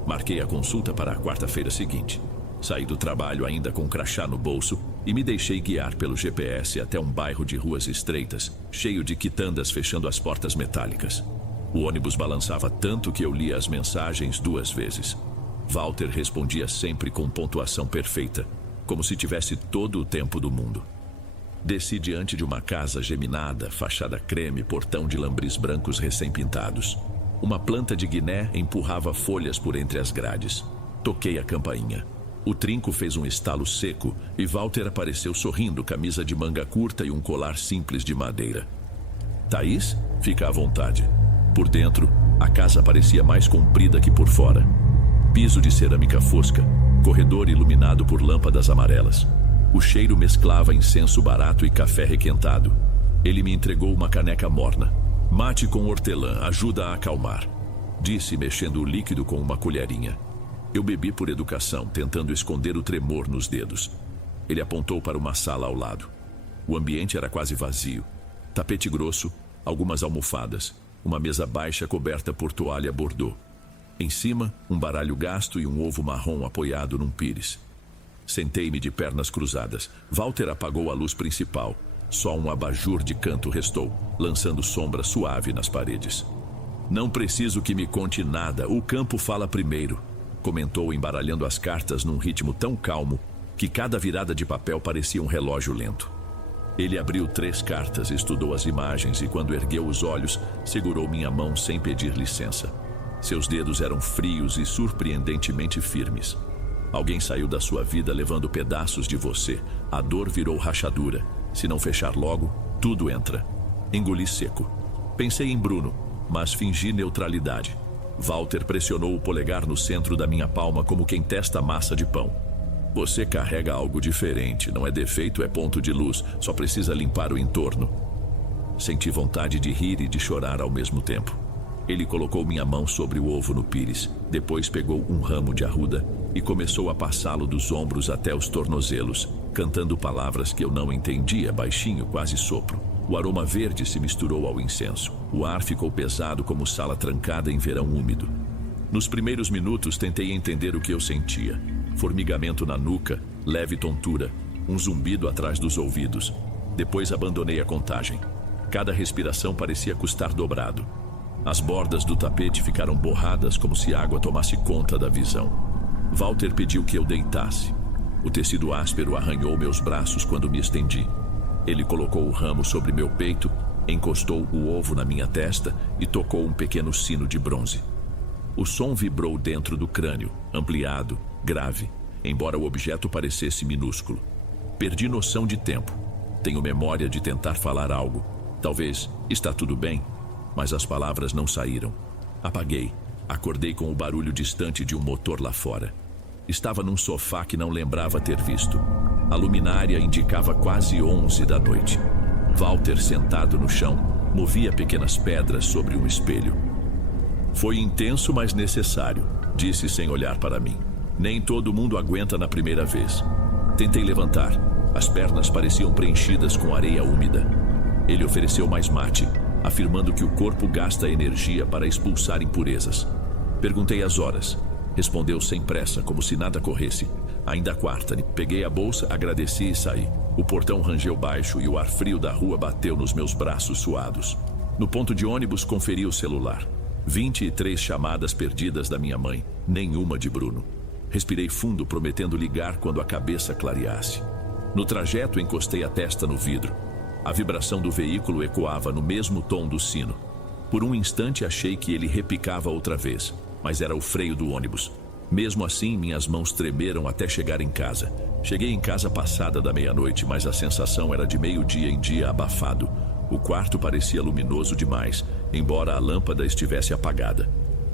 Marquei a consulta para a quarta-feira seguinte. Saí do trabalho ainda com um crachá no bolso e me deixei guiar pelo GPS até um bairro de ruas estreitas, cheio de quitandas fechando as portas metálicas. O ônibus balançava tanto que eu lia as mensagens 2 vezes. Walter respondia sempre com pontuação perfeita, como se tivesse todo o tempo do mundo. Desci diante de uma casa geminada, fachada creme, portão de lambris brancos recém-pintados. Uma planta de guiné empurrava folhas por entre as grades. Toquei a campainha. O trinco fez um estalo seco e Walter apareceu sorrindo, camisa de manga curta e um colar simples de madeira. "Thaís, fica à vontade." Por dentro, a casa parecia mais comprida que por fora. Piso de cerâmica fosca, corredor iluminado por lâmpadas amarelas. O cheiro mesclava incenso barato e café requentado. Ele me entregou uma caneca morna. "Mate com hortelã, ajuda a acalmar", disse, mexendo o líquido com uma colherinha. Eu bebi por educação, tentando esconder o tremor nos dedos. Ele apontou para uma sala ao lado. O ambiente era quase vazio. Tapete grosso, algumas almofadas, uma mesa baixa coberta por toalha bordô. Em cima, um baralho gasto e um ovo marrom apoiado num pires. Sentei-me de pernas cruzadas. Walter apagou a luz principal. Só um abajur de canto restou, lançando sombra suave nas paredes. Não preciso que me conte nada, o campo fala primeiro, comentou embaralhando as cartas num ritmo tão calmo que cada virada de papel parecia um relógio lento. Ele abriu 3 cartas, estudou as imagens e, quando ergueu os olhos, segurou minha mão sem pedir licença. Seus dedos eram frios e surpreendentemente firmes. Alguém saiu da sua vida levando pedaços de você. A dor virou rachadura. Se não fechar logo, tudo entra. Engoli seco. Pensei em Bruno, mas fingi neutralidade. Walter pressionou o polegar no centro da minha palma como quem testa massa de pão. Você carrega algo diferente, não é defeito, é ponto de luz, só precisa limpar o entorno. Senti vontade de rir e de chorar ao mesmo tempo. Ele colocou minha mão sobre o ovo no pires, depois pegou um ramo de arruda e começou a passá-lo dos ombros até os tornozelos, cantando palavras que eu não entendia, baixinho, quase sopro. O aroma verde se misturou ao incenso. O ar ficou pesado como sala trancada em verão úmido. Nos primeiros minutos tentei entender o que eu sentia. Formigamento na nuca, leve tontura, um zumbido atrás dos ouvidos. Depois abandonei a contagem. Cada respiração parecia custar dobrado. As bordas do tapete ficaram borradas como se água tomasse conta da visão. Walter pediu que eu deitasse. O tecido áspero arranhou meus braços quando me estendi. Ele colocou o ramo sobre meu peito, encostou o ovo na minha testa e tocou um pequeno sino de bronze. O som vibrou dentro do crânio, ampliado, grave, embora o objeto parecesse minúsculo. Perdi noção de tempo. Tenho memória de tentar falar algo. Talvez, está tudo bem, mas as palavras não saíram. Apaguei. Acordei com o barulho distante de um motor lá fora. Estava num sofá que não lembrava ter visto. A luminária indicava quase 11 da noite. Walter, sentado no chão, movia pequenas pedras sobre um espelho. Foi intenso, mas necessário, disse sem olhar para mim. Nem todo mundo aguenta na primeira vez. Tentei levantar. As pernas pareciam preenchidas com areia úmida. Ele ofereceu mais mate, afirmando que o corpo gasta energia para expulsar impurezas. Perguntei as horas. Respondeu sem pressa, como se nada corresse. Ainda quarta, peguei a bolsa, agradeci e saí. O portão rangeu baixo e o ar frio da rua bateu nos meus braços suados. No ponto de ônibus, conferi o celular. 23 chamadas perdidas da minha mãe, nenhuma de Bruno. Respirei fundo, prometendo ligar quando a cabeça clareasse. No trajeto, encostei a testa no vidro. A vibração do veículo ecoava no mesmo tom do sino. Por um instante achei que ele repicava outra vez, mas era o freio do ônibus. Mesmo assim, minhas mãos tremeram até chegar em casa. Cheguei em casa passada da meia-noite, mas a sensação era de meio-dia em dia abafado. O quarto parecia luminoso demais, embora a lâmpada estivesse apagada.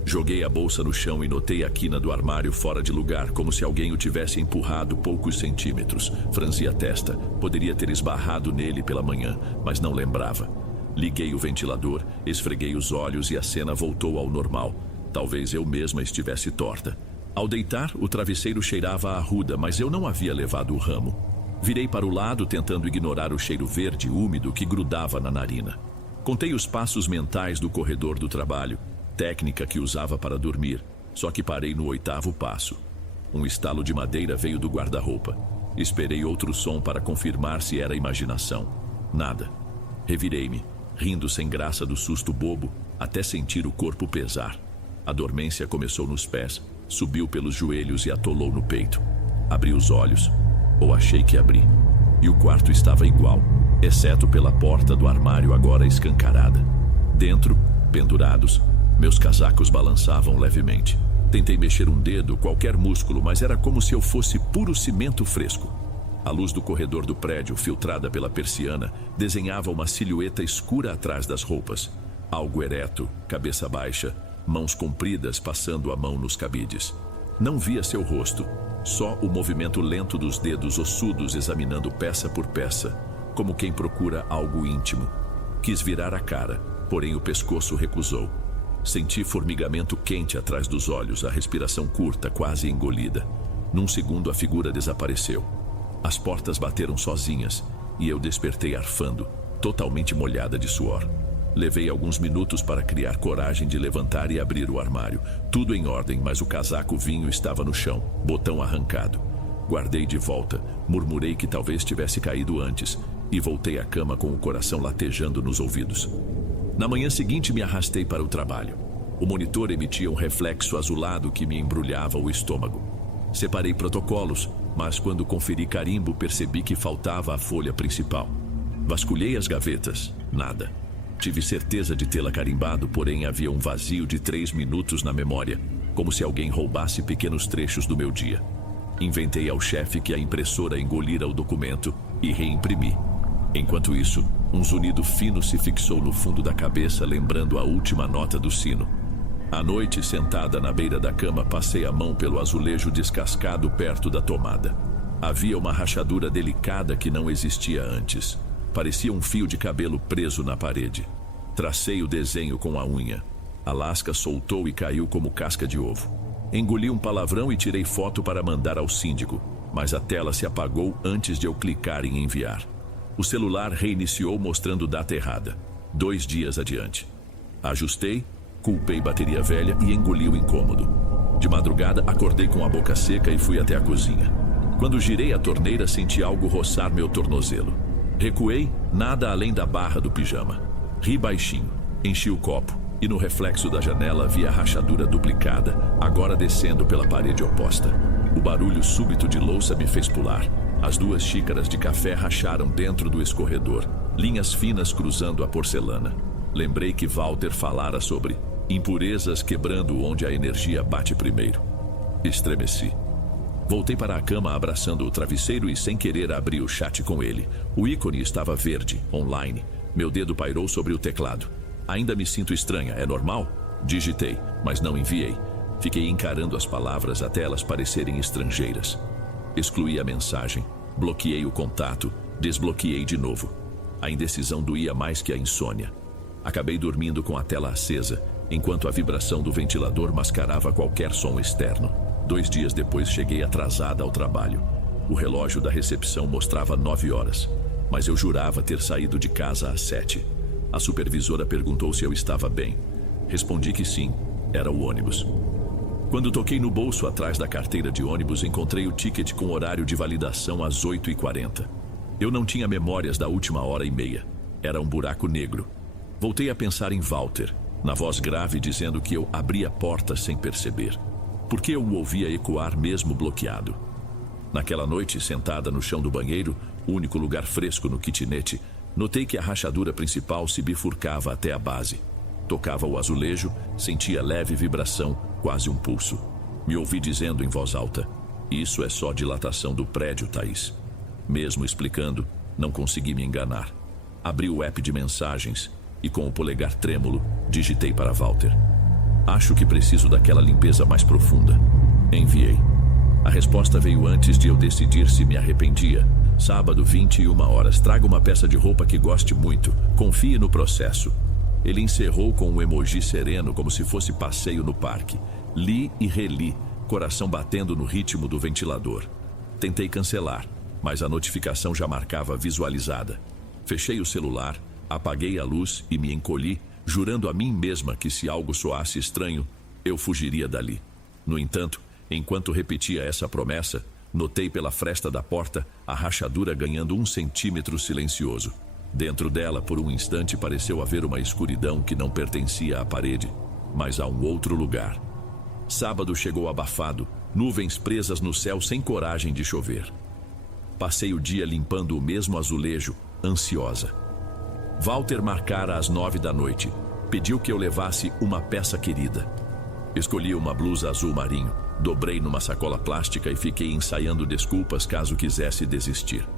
Joguei a bolsa no chão e notei a quina do armário fora de lugar, como se alguém o tivesse empurrado poucos centímetros. Franzi a testa. Poderia ter esbarrado nele pela manhã, mas não lembrava. Liguei o ventilador, esfreguei os olhos e a cena voltou ao normal. Talvez eu mesma estivesse torta. Ao deitar, o travesseiro cheirava a arruda, mas eu não havia levado o ramo. Virei para o lado, tentando ignorar o cheiro verde úmido que grudava na narina. Contei os passos mentais do corredor do trabalho, técnica que usava para dormir, só que parei no 8º passo. Um estalo de madeira veio do guarda-roupa. Esperei outro som para confirmar se era imaginação. Nada. Revirei-me, rindo sem graça do susto bobo, até sentir o corpo pesar. A dormência começou nos pés, subiu pelos joelhos e atolou no peito. Abri os olhos, ou achei que abri, e o quarto estava igual, exceto pela porta do armário agora escancarada. Dentro, pendurados, meus casacos balançavam levemente. Tentei mexer um dedo, qualquer músculo, mas era como se eu fosse puro cimento fresco. A luz do corredor do prédio, filtrada pela persiana, desenhava uma silhueta escura atrás das roupas. Algo ereto, cabeça baixa, mãos compridas passando a mão nos cabides. Não via seu rosto, só o movimento lento dos dedos ossudos examinando peça por peça, como quem procura algo íntimo. Quis virar a cara, porém o pescoço recusou. Senti formigamento quente atrás dos olhos, a respiração curta, quase engolida. Num segundo a figura desapareceu. As portas bateram sozinhas e eu despertei arfando, totalmente molhada de suor. Levei alguns minutos para criar coragem de levantar e abrir o armário. Tudo em ordem, mas o casaco vinho estava no chão, botão arrancado. Guardei de volta, murmurei que talvez tivesse caído antes e voltei à cama com o coração latejando nos ouvidos. Na manhã seguinte me arrastei para o trabalho. O monitor emitia um reflexo azulado que me embrulhava o estômago. Separei protocolos, mas quando conferi carimbo percebi que faltava a folha principal. Vasculhei as gavetas, nada. Tive certeza de tê-la carimbado, porém havia um vazio de 3 minutos na memória, como se alguém roubasse pequenos trechos do meu dia. Inventei ao chefe que a impressora engolira o documento e reimprimi. Enquanto isso, um zunido fino se fixou no fundo da cabeça, lembrando a última nota do sino. À noite, sentada na beira da cama, passei a mão pelo azulejo descascado perto da tomada. Havia uma rachadura delicada que não existia antes. Parecia um fio de cabelo preso na parede. Tracei o desenho com a unha. A lasca soltou e caiu como casca de ovo. Engoli um palavrão e tirei foto para mandar ao síndico, mas a tela se apagou antes de eu clicar em enviar. O celular reiniciou mostrando data errada, 2 dias adiante. Ajustei, culpei bateria velha e engoli o incômodo. De madrugada, acordei com a boca seca e fui até a cozinha. Quando girei a torneira, senti algo roçar meu tornozelo. Recuei, nada além da barra do pijama. Ri baixinho, enchi o copo e no reflexo da janela vi a rachadura duplicada, agora descendo pela parede oposta. O barulho súbito de louça me fez pular. As 2 xícaras de café racharam dentro do escorredor, linhas finas cruzando a porcelana. Lembrei que Walter falara sobre impurezas quebrando onde a energia bate primeiro. Estremeci. Voltei para a cama abraçando o travesseiro e sem querer abri o chat com ele. O ícone estava verde, online. Meu dedo pairou sobre o teclado. Ainda me sinto estranha, é normal? Digitei, mas não enviei. Fiquei encarando as palavras até elas parecerem estrangeiras. Excluí a mensagem, bloqueei o contato, desbloqueei de novo. A indecisão doía mais que a insônia. Acabei dormindo com a tela acesa, enquanto a vibração do ventilador mascarava qualquer som externo. 2 dias depois cheguei atrasada ao trabalho. O relógio da recepção mostrava 9 horas, mas eu jurava ter saído de casa às 7. A supervisora perguntou se eu estava bem. Respondi que sim, era o ônibus. Quando toquei no bolso atrás da carteira de ônibus, encontrei o ticket com horário de validação às 8h40. Eu não tinha memórias da última hora e meia. Era um buraco negro. Voltei a pensar em Walter, na voz grave dizendo que eu abri a porta sem perceber. Porque eu o ouvia ecoar mesmo bloqueado. Naquela noite, sentada no chão do banheiro, o único lugar fresco no kitnet, notei que a rachadura principal se bifurcava até a base. Tocava o azulejo, sentia leve vibração, quase um pulso. Me ouvi dizendo em voz alta: "Isso é só dilatação do prédio, Thaís." Mesmo explicando, não consegui me enganar. Abri o app de mensagens e com o polegar trêmulo, digitei para Walter: "Acho que preciso daquela limpeza mais profunda." Enviei. A resposta veio antes de eu decidir se me arrependia. "Sábado, 21 horas. Traga uma peça de roupa que goste muito. Confie no processo." Ele encerrou com um emoji sereno, como se fosse passeio no parque. Li e reli, coração batendo no ritmo do ventilador. Tentei cancelar, mas a notificação já marcava visualizada. Fechei o celular, apaguei a luz e me encolhi, jurando a mim mesma que se algo soasse estranho, eu fugiria dali. No entanto, enquanto repetia essa promessa, notei pela fresta da porta a rachadura ganhando 1 centímetro silencioso. Dentro dela, por um instante, pareceu haver uma escuridão que não pertencia à parede, mas a um outro lugar. Sábado chegou abafado, nuvens presas no céu sem coragem de chover. Passei o dia limpando o mesmo azulejo, ansiosa. Walter marcara às 9 da noite. Pediu que eu levasse uma peça querida. Escolhi uma blusa azul marinho, dobrei numa sacola plástica e fiquei ensaiando desculpas caso quisesse desistir.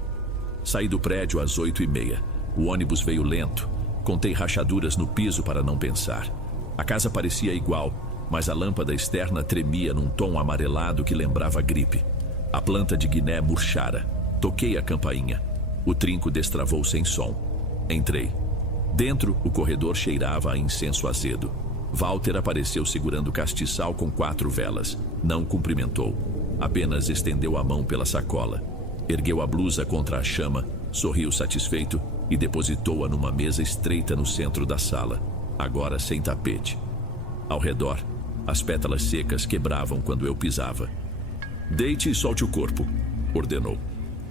Saí do prédio às 8h30. O ônibus veio lento. Contei rachaduras no piso para não pensar. A casa parecia igual, mas a lâmpada externa tremia num tom amarelado que lembrava gripe. A planta de Guiné murchara. Toquei a campainha. O trinco destravou sem som. Entrei. Dentro, o corredor cheirava a incenso azedo. Walter apareceu segurando castiçal com 4 velas. Não cumprimentou. Apenas estendeu a mão pela sacola. Ergueu a blusa contra a chama, sorriu satisfeito e depositou-a numa mesa estreita no centro da sala, agora sem tapete. Ao redor, as pétalas secas quebravam quando eu pisava. "Deite e solte o corpo", ordenou.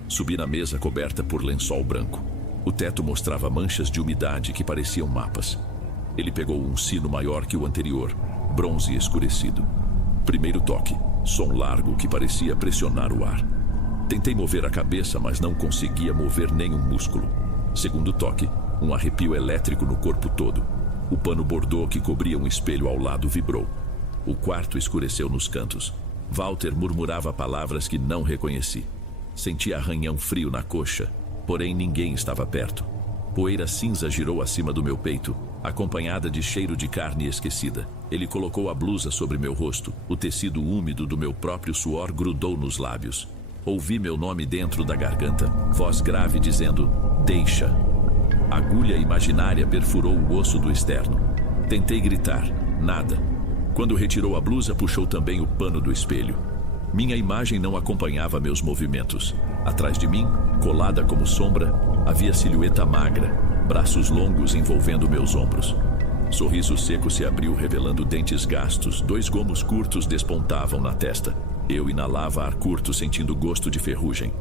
Subi na mesa coberta por lençol branco. O teto mostrava manchas de umidade que pareciam mapas. Ele pegou um sino maior que o anterior, bronze escurecido. Primeiro toque, som largo que parecia pressionar o ar. Tentei mover a cabeça, mas não conseguia mover nenhum músculo. Segundo toque, um arrepio elétrico no corpo todo. O pano bordô que cobria um espelho ao lado vibrou. O quarto escureceu nos cantos. Walter murmurava palavras que não reconheci. Senti arranhão frio na coxa, porém ninguém estava perto. Poeira cinza girou acima do meu peito, acompanhada de cheiro de carne esquecida. Ele colocou a blusa sobre meu rosto. O tecido úmido do meu próprio suor grudou nos lábios. Ouvi meu nome dentro da garganta, voz grave dizendo: "Deixa." Agulha imaginária perfurou o osso do externo. Tentei gritar, nada. Quando retirou a blusa, puxou também o pano do espelho. Minha imagem não acompanhava meus movimentos. Atrás de mim, colada como sombra, havia silhueta magra, braços longos envolvendo meus ombros. Sorriso seco se abriu, revelando dentes gastos. 2 gomos curtos despontavam na testa. Eu inalava ar curto, sentindo gosto de ferrugem.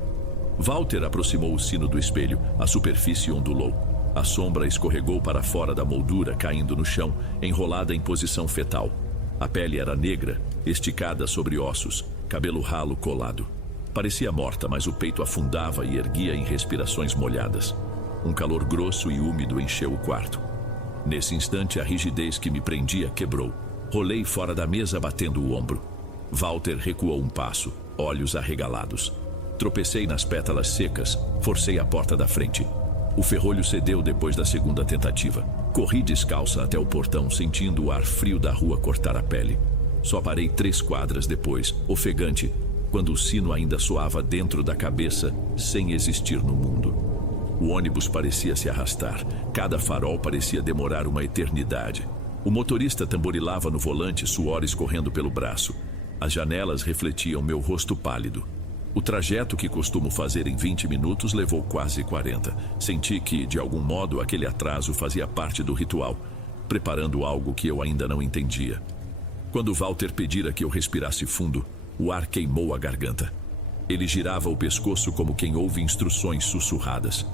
Walter aproximou o sino do espelho. A superfície ondulou. A sombra escorregou para fora da moldura, caindo no chão, enrolada em posição fetal. A pele era negra, esticada sobre ossos, cabelo ralo colado. Parecia morta, mas o peito afundava e erguia em respirações molhadas. Um calor grosso e úmido encheu o quarto. Nesse instante, a rigidez que me prendia quebrou. Rolei fora da mesa, batendo o ombro. Walter recuou um passo, olhos arregalados. Tropecei nas pétalas secas, forcei a porta da frente. O ferrolho cedeu depois da segunda tentativa. Corri descalça até o portão, sentindo o ar frio da rua cortar a pele. Só parei 3 quadras depois, ofegante, quando o sino ainda soava dentro da cabeça, sem existir no mundo. O ônibus parecia se arrastar. Cada farol parecia demorar uma eternidade. O motorista tamborilava no volante, suor escorrendo pelo braço. As janelas refletiam meu rosto pálido. O trajeto que costumo fazer em 20 minutos levou quase 40. Senti que, de algum modo, aquele atraso fazia parte do ritual, preparando algo que eu ainda não entendia. Quando Walter pedira que eu respirasse fundo, o ar queimou a garganta. Ele girava o pescoço como quem ouve instruções sussurradas.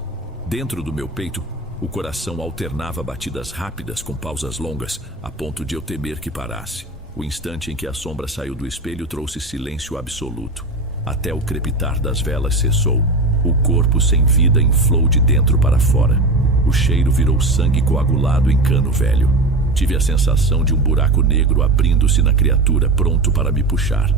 Dentro do meu peito, o coração alternava batidas rápidas com pausas longas, a ponto de eu temer que parasse. O instante em que a sombra saiu do espelho trouxe silêncio absoluto. Até o crepitar das velas cessou. O corpo sem vida inflou de dentro para fora. O cheiro virou sangue coagulado em cano velho. Tive a sensação de um buraco negro abrindo-se na criatura, pronto para me puxar.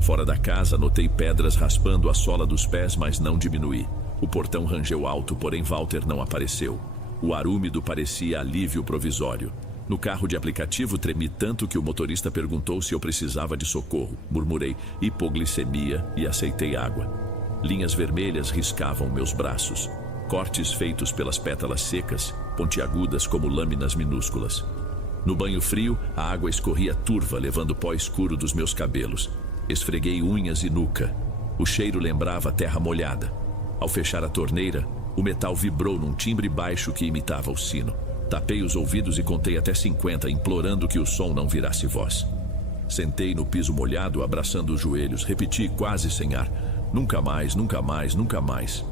Fora da casa, notei pedras raspando a sola dos pés, mas não diminuí. O portão rangeu alto, porém Walter não apareceu. O ar úmido parecia alívio provisório. No carro de aplicativo, tremi tanto que o motorista perguntou se eu precisava de socorro. Murmurei hipoglicemia e aceitei água. Linhas vermelhas riscavam meus braços. Cortes feitos pelas pétalas secas, pontiagudas como lâminas minúsculas. No banho frio, a água escorria turva, levando pó escuro dos meus cabelos. Esfreguei unhas e nuca. O cheiro lembrava terra molhada. Ao fechar a torneira, o metal vibrou num timbre baixo que imitava o sino. Tapei os ouvidos e contei até 50, implorando que o som não virasse voz. Sentei no piso molhado, abraçando os joelhos. Repeti quase sem ar: "Nunca mais, nunca mais, nunca mais."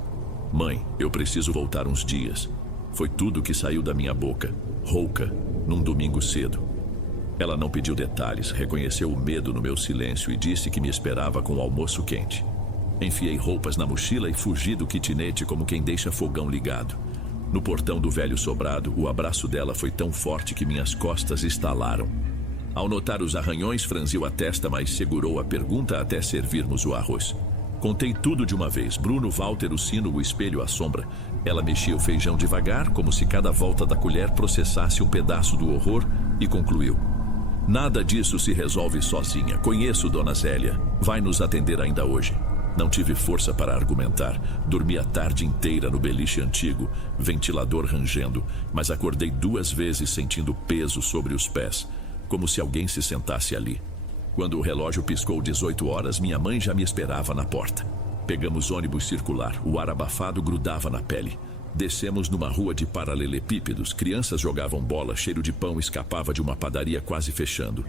"Mãe, eu preciso voltar uns dias." Foi tudo que saiu da minha boca, rouca, num domingo cedo. Ela não pediu detalhes, reconheceu o medo no meu silêncio e disse que me esperava com o almoço quente. Enfiei roupas na mochila e fugi do kitnet como quem deixa fogão ligado. No portão do velho sobrado, o abraço dela foi tão forte que minhas costas estalaram. Ao notar os arranhões, franziu a testa, mas segurou a pergunta até servirmos o arroz. Contei tudo de uma vez: Bruno, Walter, o sino, o espelho, a sombra. Ela mexia o feijão devagar, como se cada volta da colher processasse um pedaço do horror, e concluiu: "Nada disso se resolve sozinha. Conheço Dona Zélia. Vai nos atender ainda hoje." Não tive força para argumentar. Dormi a tarde inteira no beliche antigo, ventilador rangendo, mas acordei 2 vezes sentindo peso sobre os pés, como se alguém se sentasse ali. Quando o relógio piscou 18 horas, minha mãe já me esperava na porta. Pegamos ônibus circular. O ar abafado grudava na pele. Descemos numa rua de paralelepípedos. Crianças jogavam bola, cheiro de pão escapava de uma padaria quase fechando.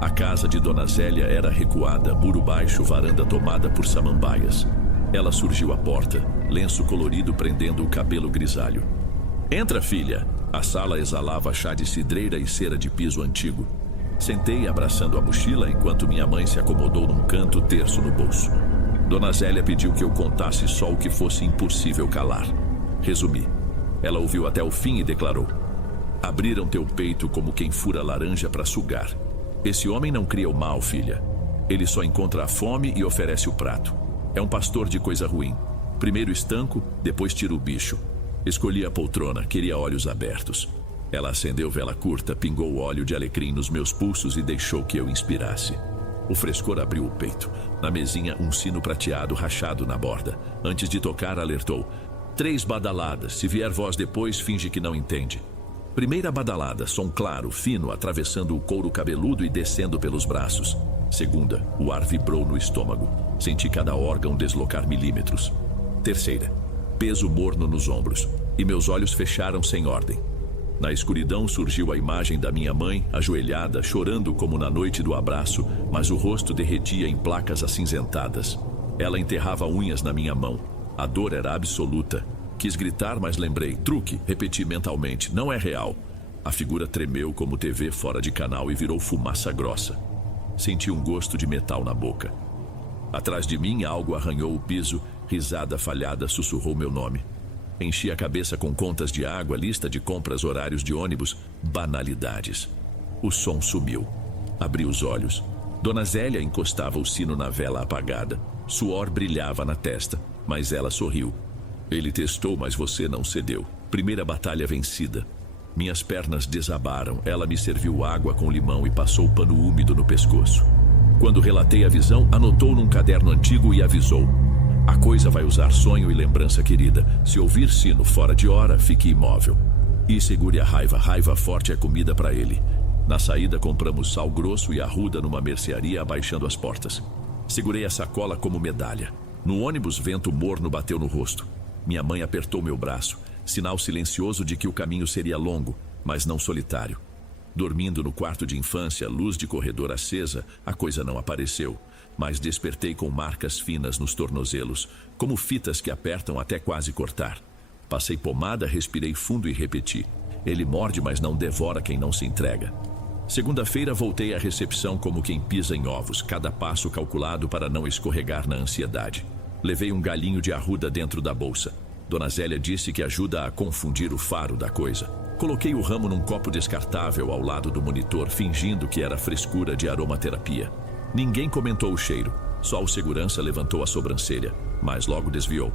A casa de Dona Zélia era recuada, muro baixo, varanda tomada por samambaias. Ela surgiu à porta, lenço colorido prendendo o cabelo grisalho. Entra, filha! A sala exalava chá de cidreira e cera de piso antigo. Sentei abraçando a mochila enquanto minha mãe se acomodou num canto, terço no bolso. Dona Zélia pediu que eu contasse só o que fosse impossível calar. Resumi. Ela ouviu até o fim e declarou: abriram teu peito como quem fura laranja para sugar. Esse homem não cria o mal, filha. Ele só encontra a fome e oferece o prato. É um pastor de coisa ruim. Primeiro estanco, depois tira o bicho. Escolhi a poltrona, queria olhos abertos. Ela acendeu vela curta, pingou óleo de alecrim nos meus pulsos e deixou que eu inspirasse. O frescor abriu o peito. Na mesinha, um sino prateado rachado na borda. Antes de tocar, alertou: 3 badaladas. Se vier voz depois, finge que não entende. Primeira badalada, som claro, fino, atravessando o couro cabeludo e descendo pelos braços. Segunda, o ar vibrou no estômago. Senti cada órgão deslocar milímetros. Terceira, peso morno nos ombros. E meus olhos fecharam sem ordem. Na escuridão surgiu a imagem da minha mãe, ajoelhada, chorando como na noite do abraço, mas o rosto derretia em placas acinzentadas. Ela enterrava unhas na minha mão. A dor era absoluta. Quis gritar, mas lembrei. Truque, repeti mentalmente. Não é real. A figura tremeu como TV fora de canal e virou fumaça grossa. Senti um gosto de metal na boca. Atrás de mim, algo arranhou o piso. Risada falhada sussurrou meu nome. Enchi a cabeça com contas de água, lista de compras, horários de ônibus, banalidades. O som sumiu. Abri os olhos. Dona Zélia encostava o sino na vela apagada. Suor brilhava na testa, mas ela sorriu. Ele testou, mas você não cedeu. Primeira batalha vencida. Minhas pernas desabaram. Ela me serviu água com limão e passou pano úmido no pescoço. Quando relatei a visão, anotou num caderno antigo e avisou: a coisa vai usar sonho e lembrança querida. Se ouvir sino fora de hora, fique imóvel. E segure a raiva. Raiva forte é comida para ele. Na saída, compramos sal grosso e arruda numa mercearia, abaixando as portas. Segurei a sacola como medalha. No ônibus, vento morno bateu no rosto. Minha mãe apertou meu braço, sinal silencioso de que o caminho seria longo, mas não solitário. Dormindo no quarto de infância, luz de corredor acesa, a coisa não apareceu, mas despertei com marcas finas nos tornozelos, como fitas que apertam até quase cortar. Passei pomada, respirei fundo e repeti: ele morde, mas não devora quem não se entrega. Segunda-feira voltei à recepção como quem pisa em ovos, cada passo calculado para não escorregar na ansiedade. Levei um galinho de arruda dentro da bolsa. Dona Zélia disse que ajuda a confundir o faro da coisa. Coloquei o ramo num copo descartável ao lado do monitor, fingindo que era frescura de aromaterapia. Ninguém comentou o cheiro, só o segurança levantou a sobrancelha, mas logo desviou.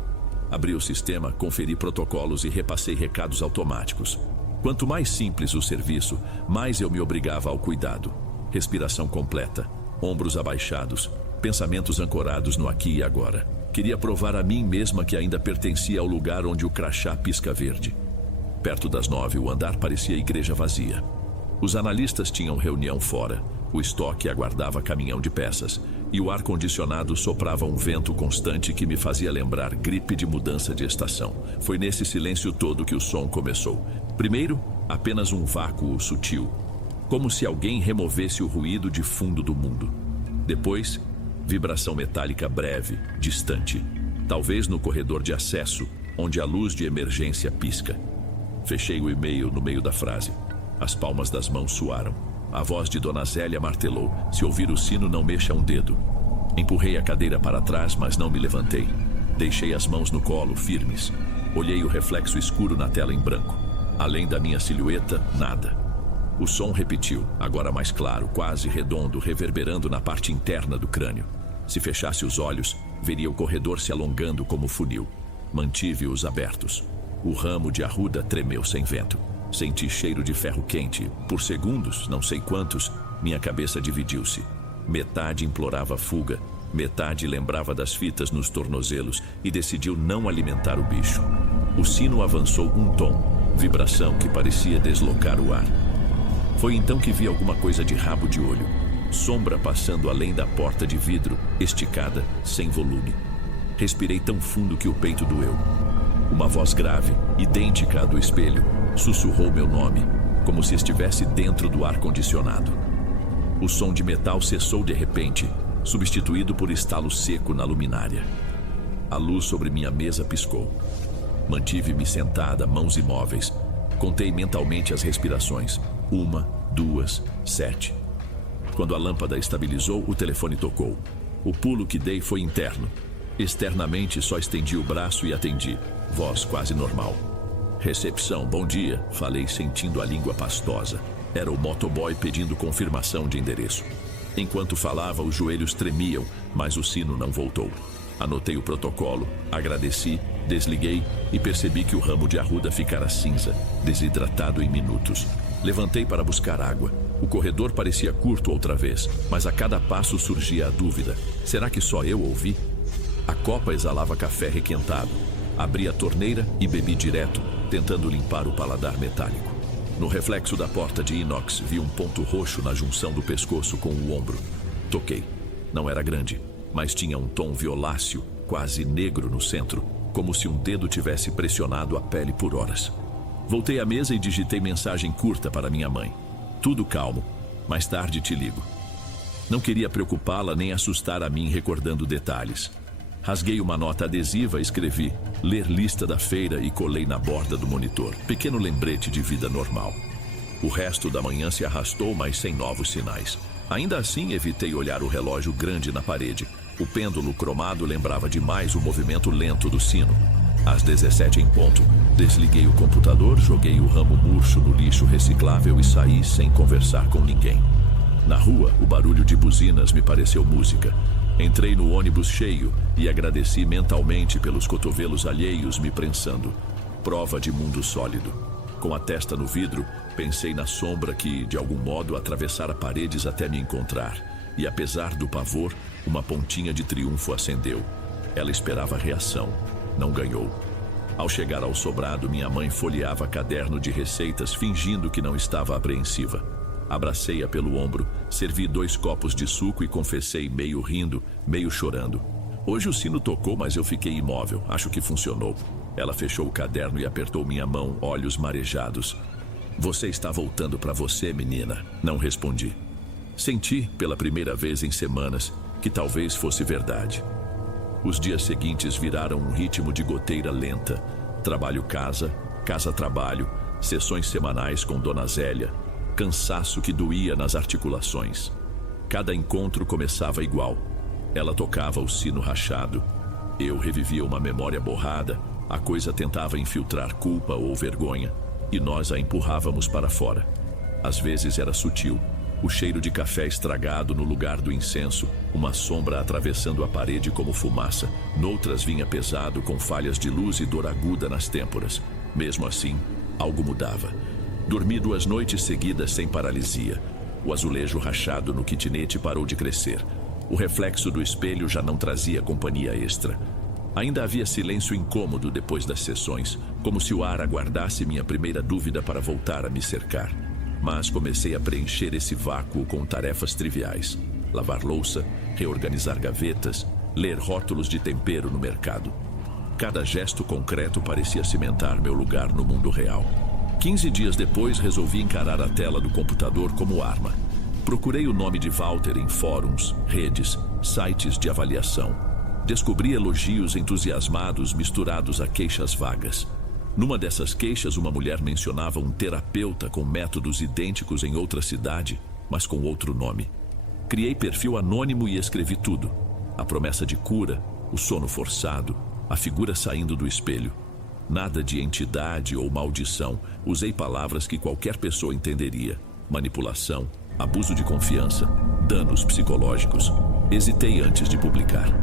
Abri o sistema, conferi protocolos e repassei recados automáticos. Quanto mais simples o serviço, mais eu me obrigava ao cuidado. Respiração completa, ombros abaixados, pensamentos ancorados no aqui e agora. Queria provar a mim mesma que ainda pertencia ao lugar onde o crachá pisca verde. Perto das 9, o andar parecia igreja vazia. Os analistas tinham reunião fora, o estoque aguardava caminhão de peças, e o ar-condicionado soprava um vento constante que me fazia lembrar gripe de mudança de estação. Foi nesse silêncio todo que o som começou. Primeiro, apenas um vácuo sutil, como se alguém removesse o ruído de fundo do mundo. Depois, vibração metálica breve, distante, talvez no corredor de acesso, onde a luz de emergência pisca. Fechei o e-mail no meio da frase. As palmas das mãos suaram. A voz de Dona Zélia martelou: se ouvir o sino, não mexa um dedo. Empurrei a cadeira para trás, mas não me levantei. Deixei as mãos no colo, firmes. Olhei o reflexo escuro na tela em branco. Além da minha silhueta, nada. O som repetiu, agora mais claro, quase redondo, reverberando na parte interna do crânio. Se fechasse os olhos, veria o corredor se alongando como funil. Mantive-os abertos. O ramo de arruda tremeu sem vento. Senti cheiro de ferro quente. Por segundos, não sei quantos, minha cabeça dividiu-se. Metade implorava fuga, metade lembrava das fitas nos tornozelos e decidiu não alimentar o bicho. O sino avançou um tom, vibração que parecia deslocar o ar. Foi então que vi alguma coisa de rabo de olho. Sombra passando além da porta de vidro, esticada, sem volume. Respirei tão fundo que o peito doeu. O Uma voz grave, idêntica à do espelho, sussurrou meu nome, como se estivesse dentro do ar-condicionado. O som de metal cessou de repente, substituído por estalo seco na luminária. A luz sobre minha mesa piscou. Mantive-me sentada, mãos imóveis. Contei mentalmente as respirações. 1, 2, 7. Quando a lâmpada estabilizou, o telefone tocou. O pulo que dei foi interno. Externamente, só estendi o braço e atendi. Voz quase normal. Recepção, bom dia, falei sentindo a língua pastosa. Era o motoboy pedindo confirmação de endereço. Enquanto falava, os joelhos tremiam, mas o sino não voltou. Anotei o protocolo, agradeci, desliguei e percebi que o ramo de arruda ficara cinza, desidratado em minutos. Levantei para buscar água. O corredor parecia curto outra vez, mas a cada passo surgia a dúvida. Será que só eu ouvi? A copa exalava café requentado. Abri a torneira e bebi direto, tentando limpar o paladar metálico. No reflexo da porta de inox, vi um ponto roxo na junção do pescoço com o ombro. Toquei. Não era grande, mas tinha um tom violáceo, quase negro no centro, como se um dedo tivesse pressionado a pele por horas. Voltei à mesa e digitei mensagem curta para minha mãe. Tudo calmo. Mais tarde te ligo. Não queria preocupá-la nem assustar a mim recordando detalhes. Rasguei uma nota adesiva e escrevi ler lista da feira e colei na borda do monitor. Pequeno lembrete de vida normal. O resto da manhã se arrastou, mas sem novos sinais. Ainda assim, evitei olhar o relógio grande na parede. O pêndulo cromado lembrava demais o movimento lento do sino. Às 17 em ponto, desliguei o computador, joguei o ramo murcho no lixo reciclável e saí sem conversar com ninguém. Na rua, o barulho de buzinas me pareceu música. Entrei no ônibus cheio e agradeci mentalmente pelos cotovelos alheios me prensando. Prova de mundo sólido. Com a testa no vidro, pensei na sombra que, de algum modo, atravessara paredes até me encontrar. E apesar do pavor, uma pontinha de triunfo acendeu. Ela esperava a reação. Não ganhou. Ao chegar ao sobrado, minha mãe folheava caderno de receitas, fingindo que não estava apreensiva. Abracei-a pelo ombro, servi 2 copos de suco e confessei, meio rindo, meio chorando. Hoje o sino tocou, mas eu fiquei imóvel. Acho que funcionou. Ela fechou o caderno e apertou minha mão, olhos marejados. Você está voltando para você, menina. Não respondi. Senti, pela primeira vez em semanas, que talvez fosse verdade. Os dias seguintes viraram um ritmo de goteira lenta. Trabalho-casa, casa-trabalho, sessões semanais com Dona Zélia, cansaço que doía nas articulações. Cada encontro começava igual. Ela tocava o sino rachado. Eu revivia uma memória borrada. A coisa tentava infiltrar culpa ou vergonha, e nós a empurrávamos para fora. Às vezes era sutil. O cheiro de café estragado no lugar do incenso, uma sombra atravessando a parede como fumaça. Noutras vinha pesado, com falhas de luz e dor aguda nas têmporas. Mesmo assim, algo mudava. Dormi 2 noites seguidas sem paralisia. O azulejo rachado no kitnet parou de crescer. O reflexo do espelho já não trazia companhia extra. Ainda havia silêncio incômodo depois das sessões, como se o ar aguardasse minha primeira dúvida para voltar a me cercar. Mas comecei a preencher esse vácuo com tarefas triviais. Lavar louça, reorganizar gavetas, ler rótulos de tempero no mercado. Cada gesto concreto parecia cimentar meu lugar no mundo real. 15 dias depois, resolvi encarar a tela do computador como arma. Procurei o nome de Walter em fóruns, redes, sites de avaliação. Descobri elogios entusiasmados misturados a queixas vagas. Numa dessas queixas, uma mulher mencionava um terapeuta com métodos idênticos em outra cidade, mas com outro nome. Criei perfil anônimo e escrevi tudo. A promessa de cura, o sono forçado, a figura saindo do espelho. Nada de entidade ou maldição. Usei palavras que qualquer pessoa entenderia. Manipulação, abuso de confiança, danos psicológicos. Hesitei antes de publicar.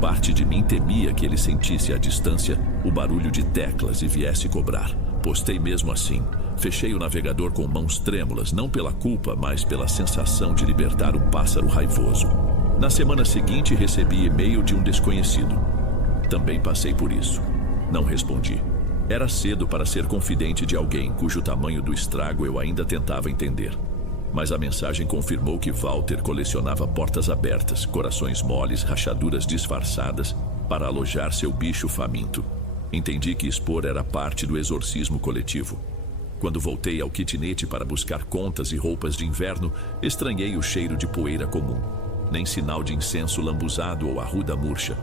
Parte de mim temia que ele sentisse à distância o barulho de teclas e viesse cobrar. Postei mesmo assim. Fechei o navegador com mãos trêmulas, não pela culpa, mas pela sensação de libertar um pássaro raivoso. Na semana seguinte, recebi e-mail de um desconhecido. Também passei por isso. Não respondi. Era cedo para ser confidente de alguém cujo tamanho do estrago eu ainda tentava entender. Mas a mensagem confirmou que Walter colecionava portas abertas, corações moles, rachaduras disfarçadas para alojar seu bicho faminto. Entendi que expor era parte do exorcismo coletivo. Quando voltei ao kitnet para buscar contas e roupas de inverno, estranhei o cheiro de poeira comum. Nem sinal de incenso lambuzado ou arruda murcha.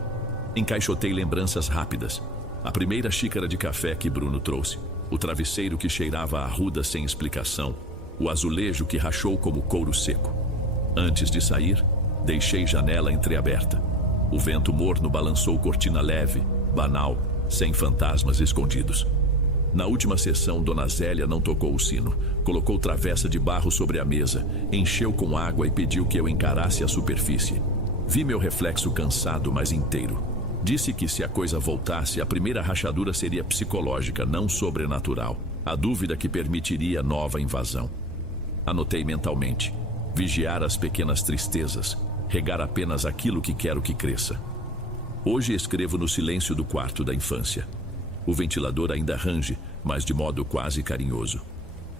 Encaixotei lembranças rápidas. A primeira xícara de café que Bruno trouxe. O travesseiro que cheirava a arruda sem explicação. O azulejo que rachou como couro seco. Antes de sair, deixei janela entreaberta. O vento morno balançou cortina leve, banal, sem fantasmas escondidos. Na última sessão, Dona Zélia não tocou o sino. Colocou travessa de barro sobre a mesa, encheu com água e pediu que eu encarasse a superfície. Vi meu reflexo cansado, mas inteiro. Disse que se a coisa voltasse, a primeira rachadura seria psicológica, não sobrenatural. A dúvida que permitiria nova invasão. Anotei mentalmente. Vigiar as pequenas tristezas. Regar apenas aquilo que quero que cresça. Hoje escrevo no silêncio do quarto da infância. O ventilador ainda range, mas de modo quase carinhoso.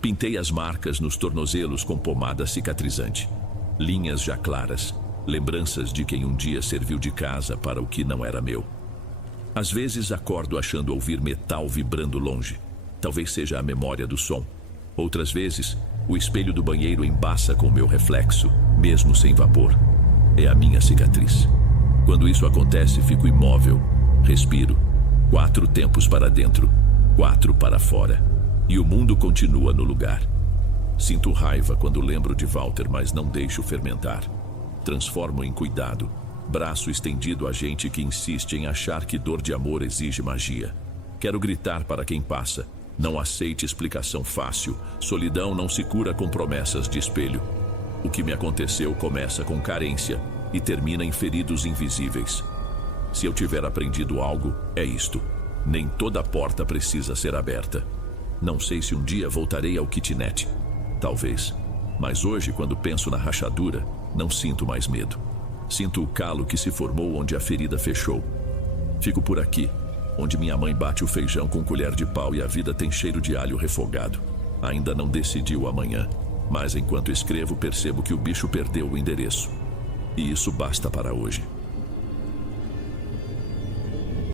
Pintei as marcas nos tornozelos com pomada cicatrizante. Linhas já claras, lembranças de quem um dia serviu de casa para o que não era meu. Às vezes acordo achando ouvir metal vibrando longe. Talvez seja a memória do som. Outras vezes, o espelho do banheiro embaça com meu reflexo, mesmo sem vapor. É a minha cicatriz. Quando isso acontece, fico imóvel, respiro. 4 tempos para dentro, 4 para fora. E o mundo continua no lugar. Sinto raiva quando lembro de Walter, mas não deixo fermentar. Transformo em cuidado. Braço estendido a gente que insiste em achar que dor de amor exige magia. Quero gritar para quem passa. Não aceite explicação fácil. Solidão não se cura com promessas de espelho. O que me aconteceu começa com carência e termina em feridos invisíveis. Se eu tiver aprendido algo, é isto. Nem toda porta precisa ser aberta. Não sei se um dia voltarei ao kitnet. Talvez. Mas hoje, quando penso na rachadura, não sinto mais medo. Sinto o calo que se formou onde a ferida fechou. Fico por aqui, onde minha mãe bate o feijão com colher de pau e a vida tem cheiro de alho refogado. Ainda não decidi o amanhã, mas enquanto escrevo percebo que o bicho perdeu o endereço. E isso basta para hoje.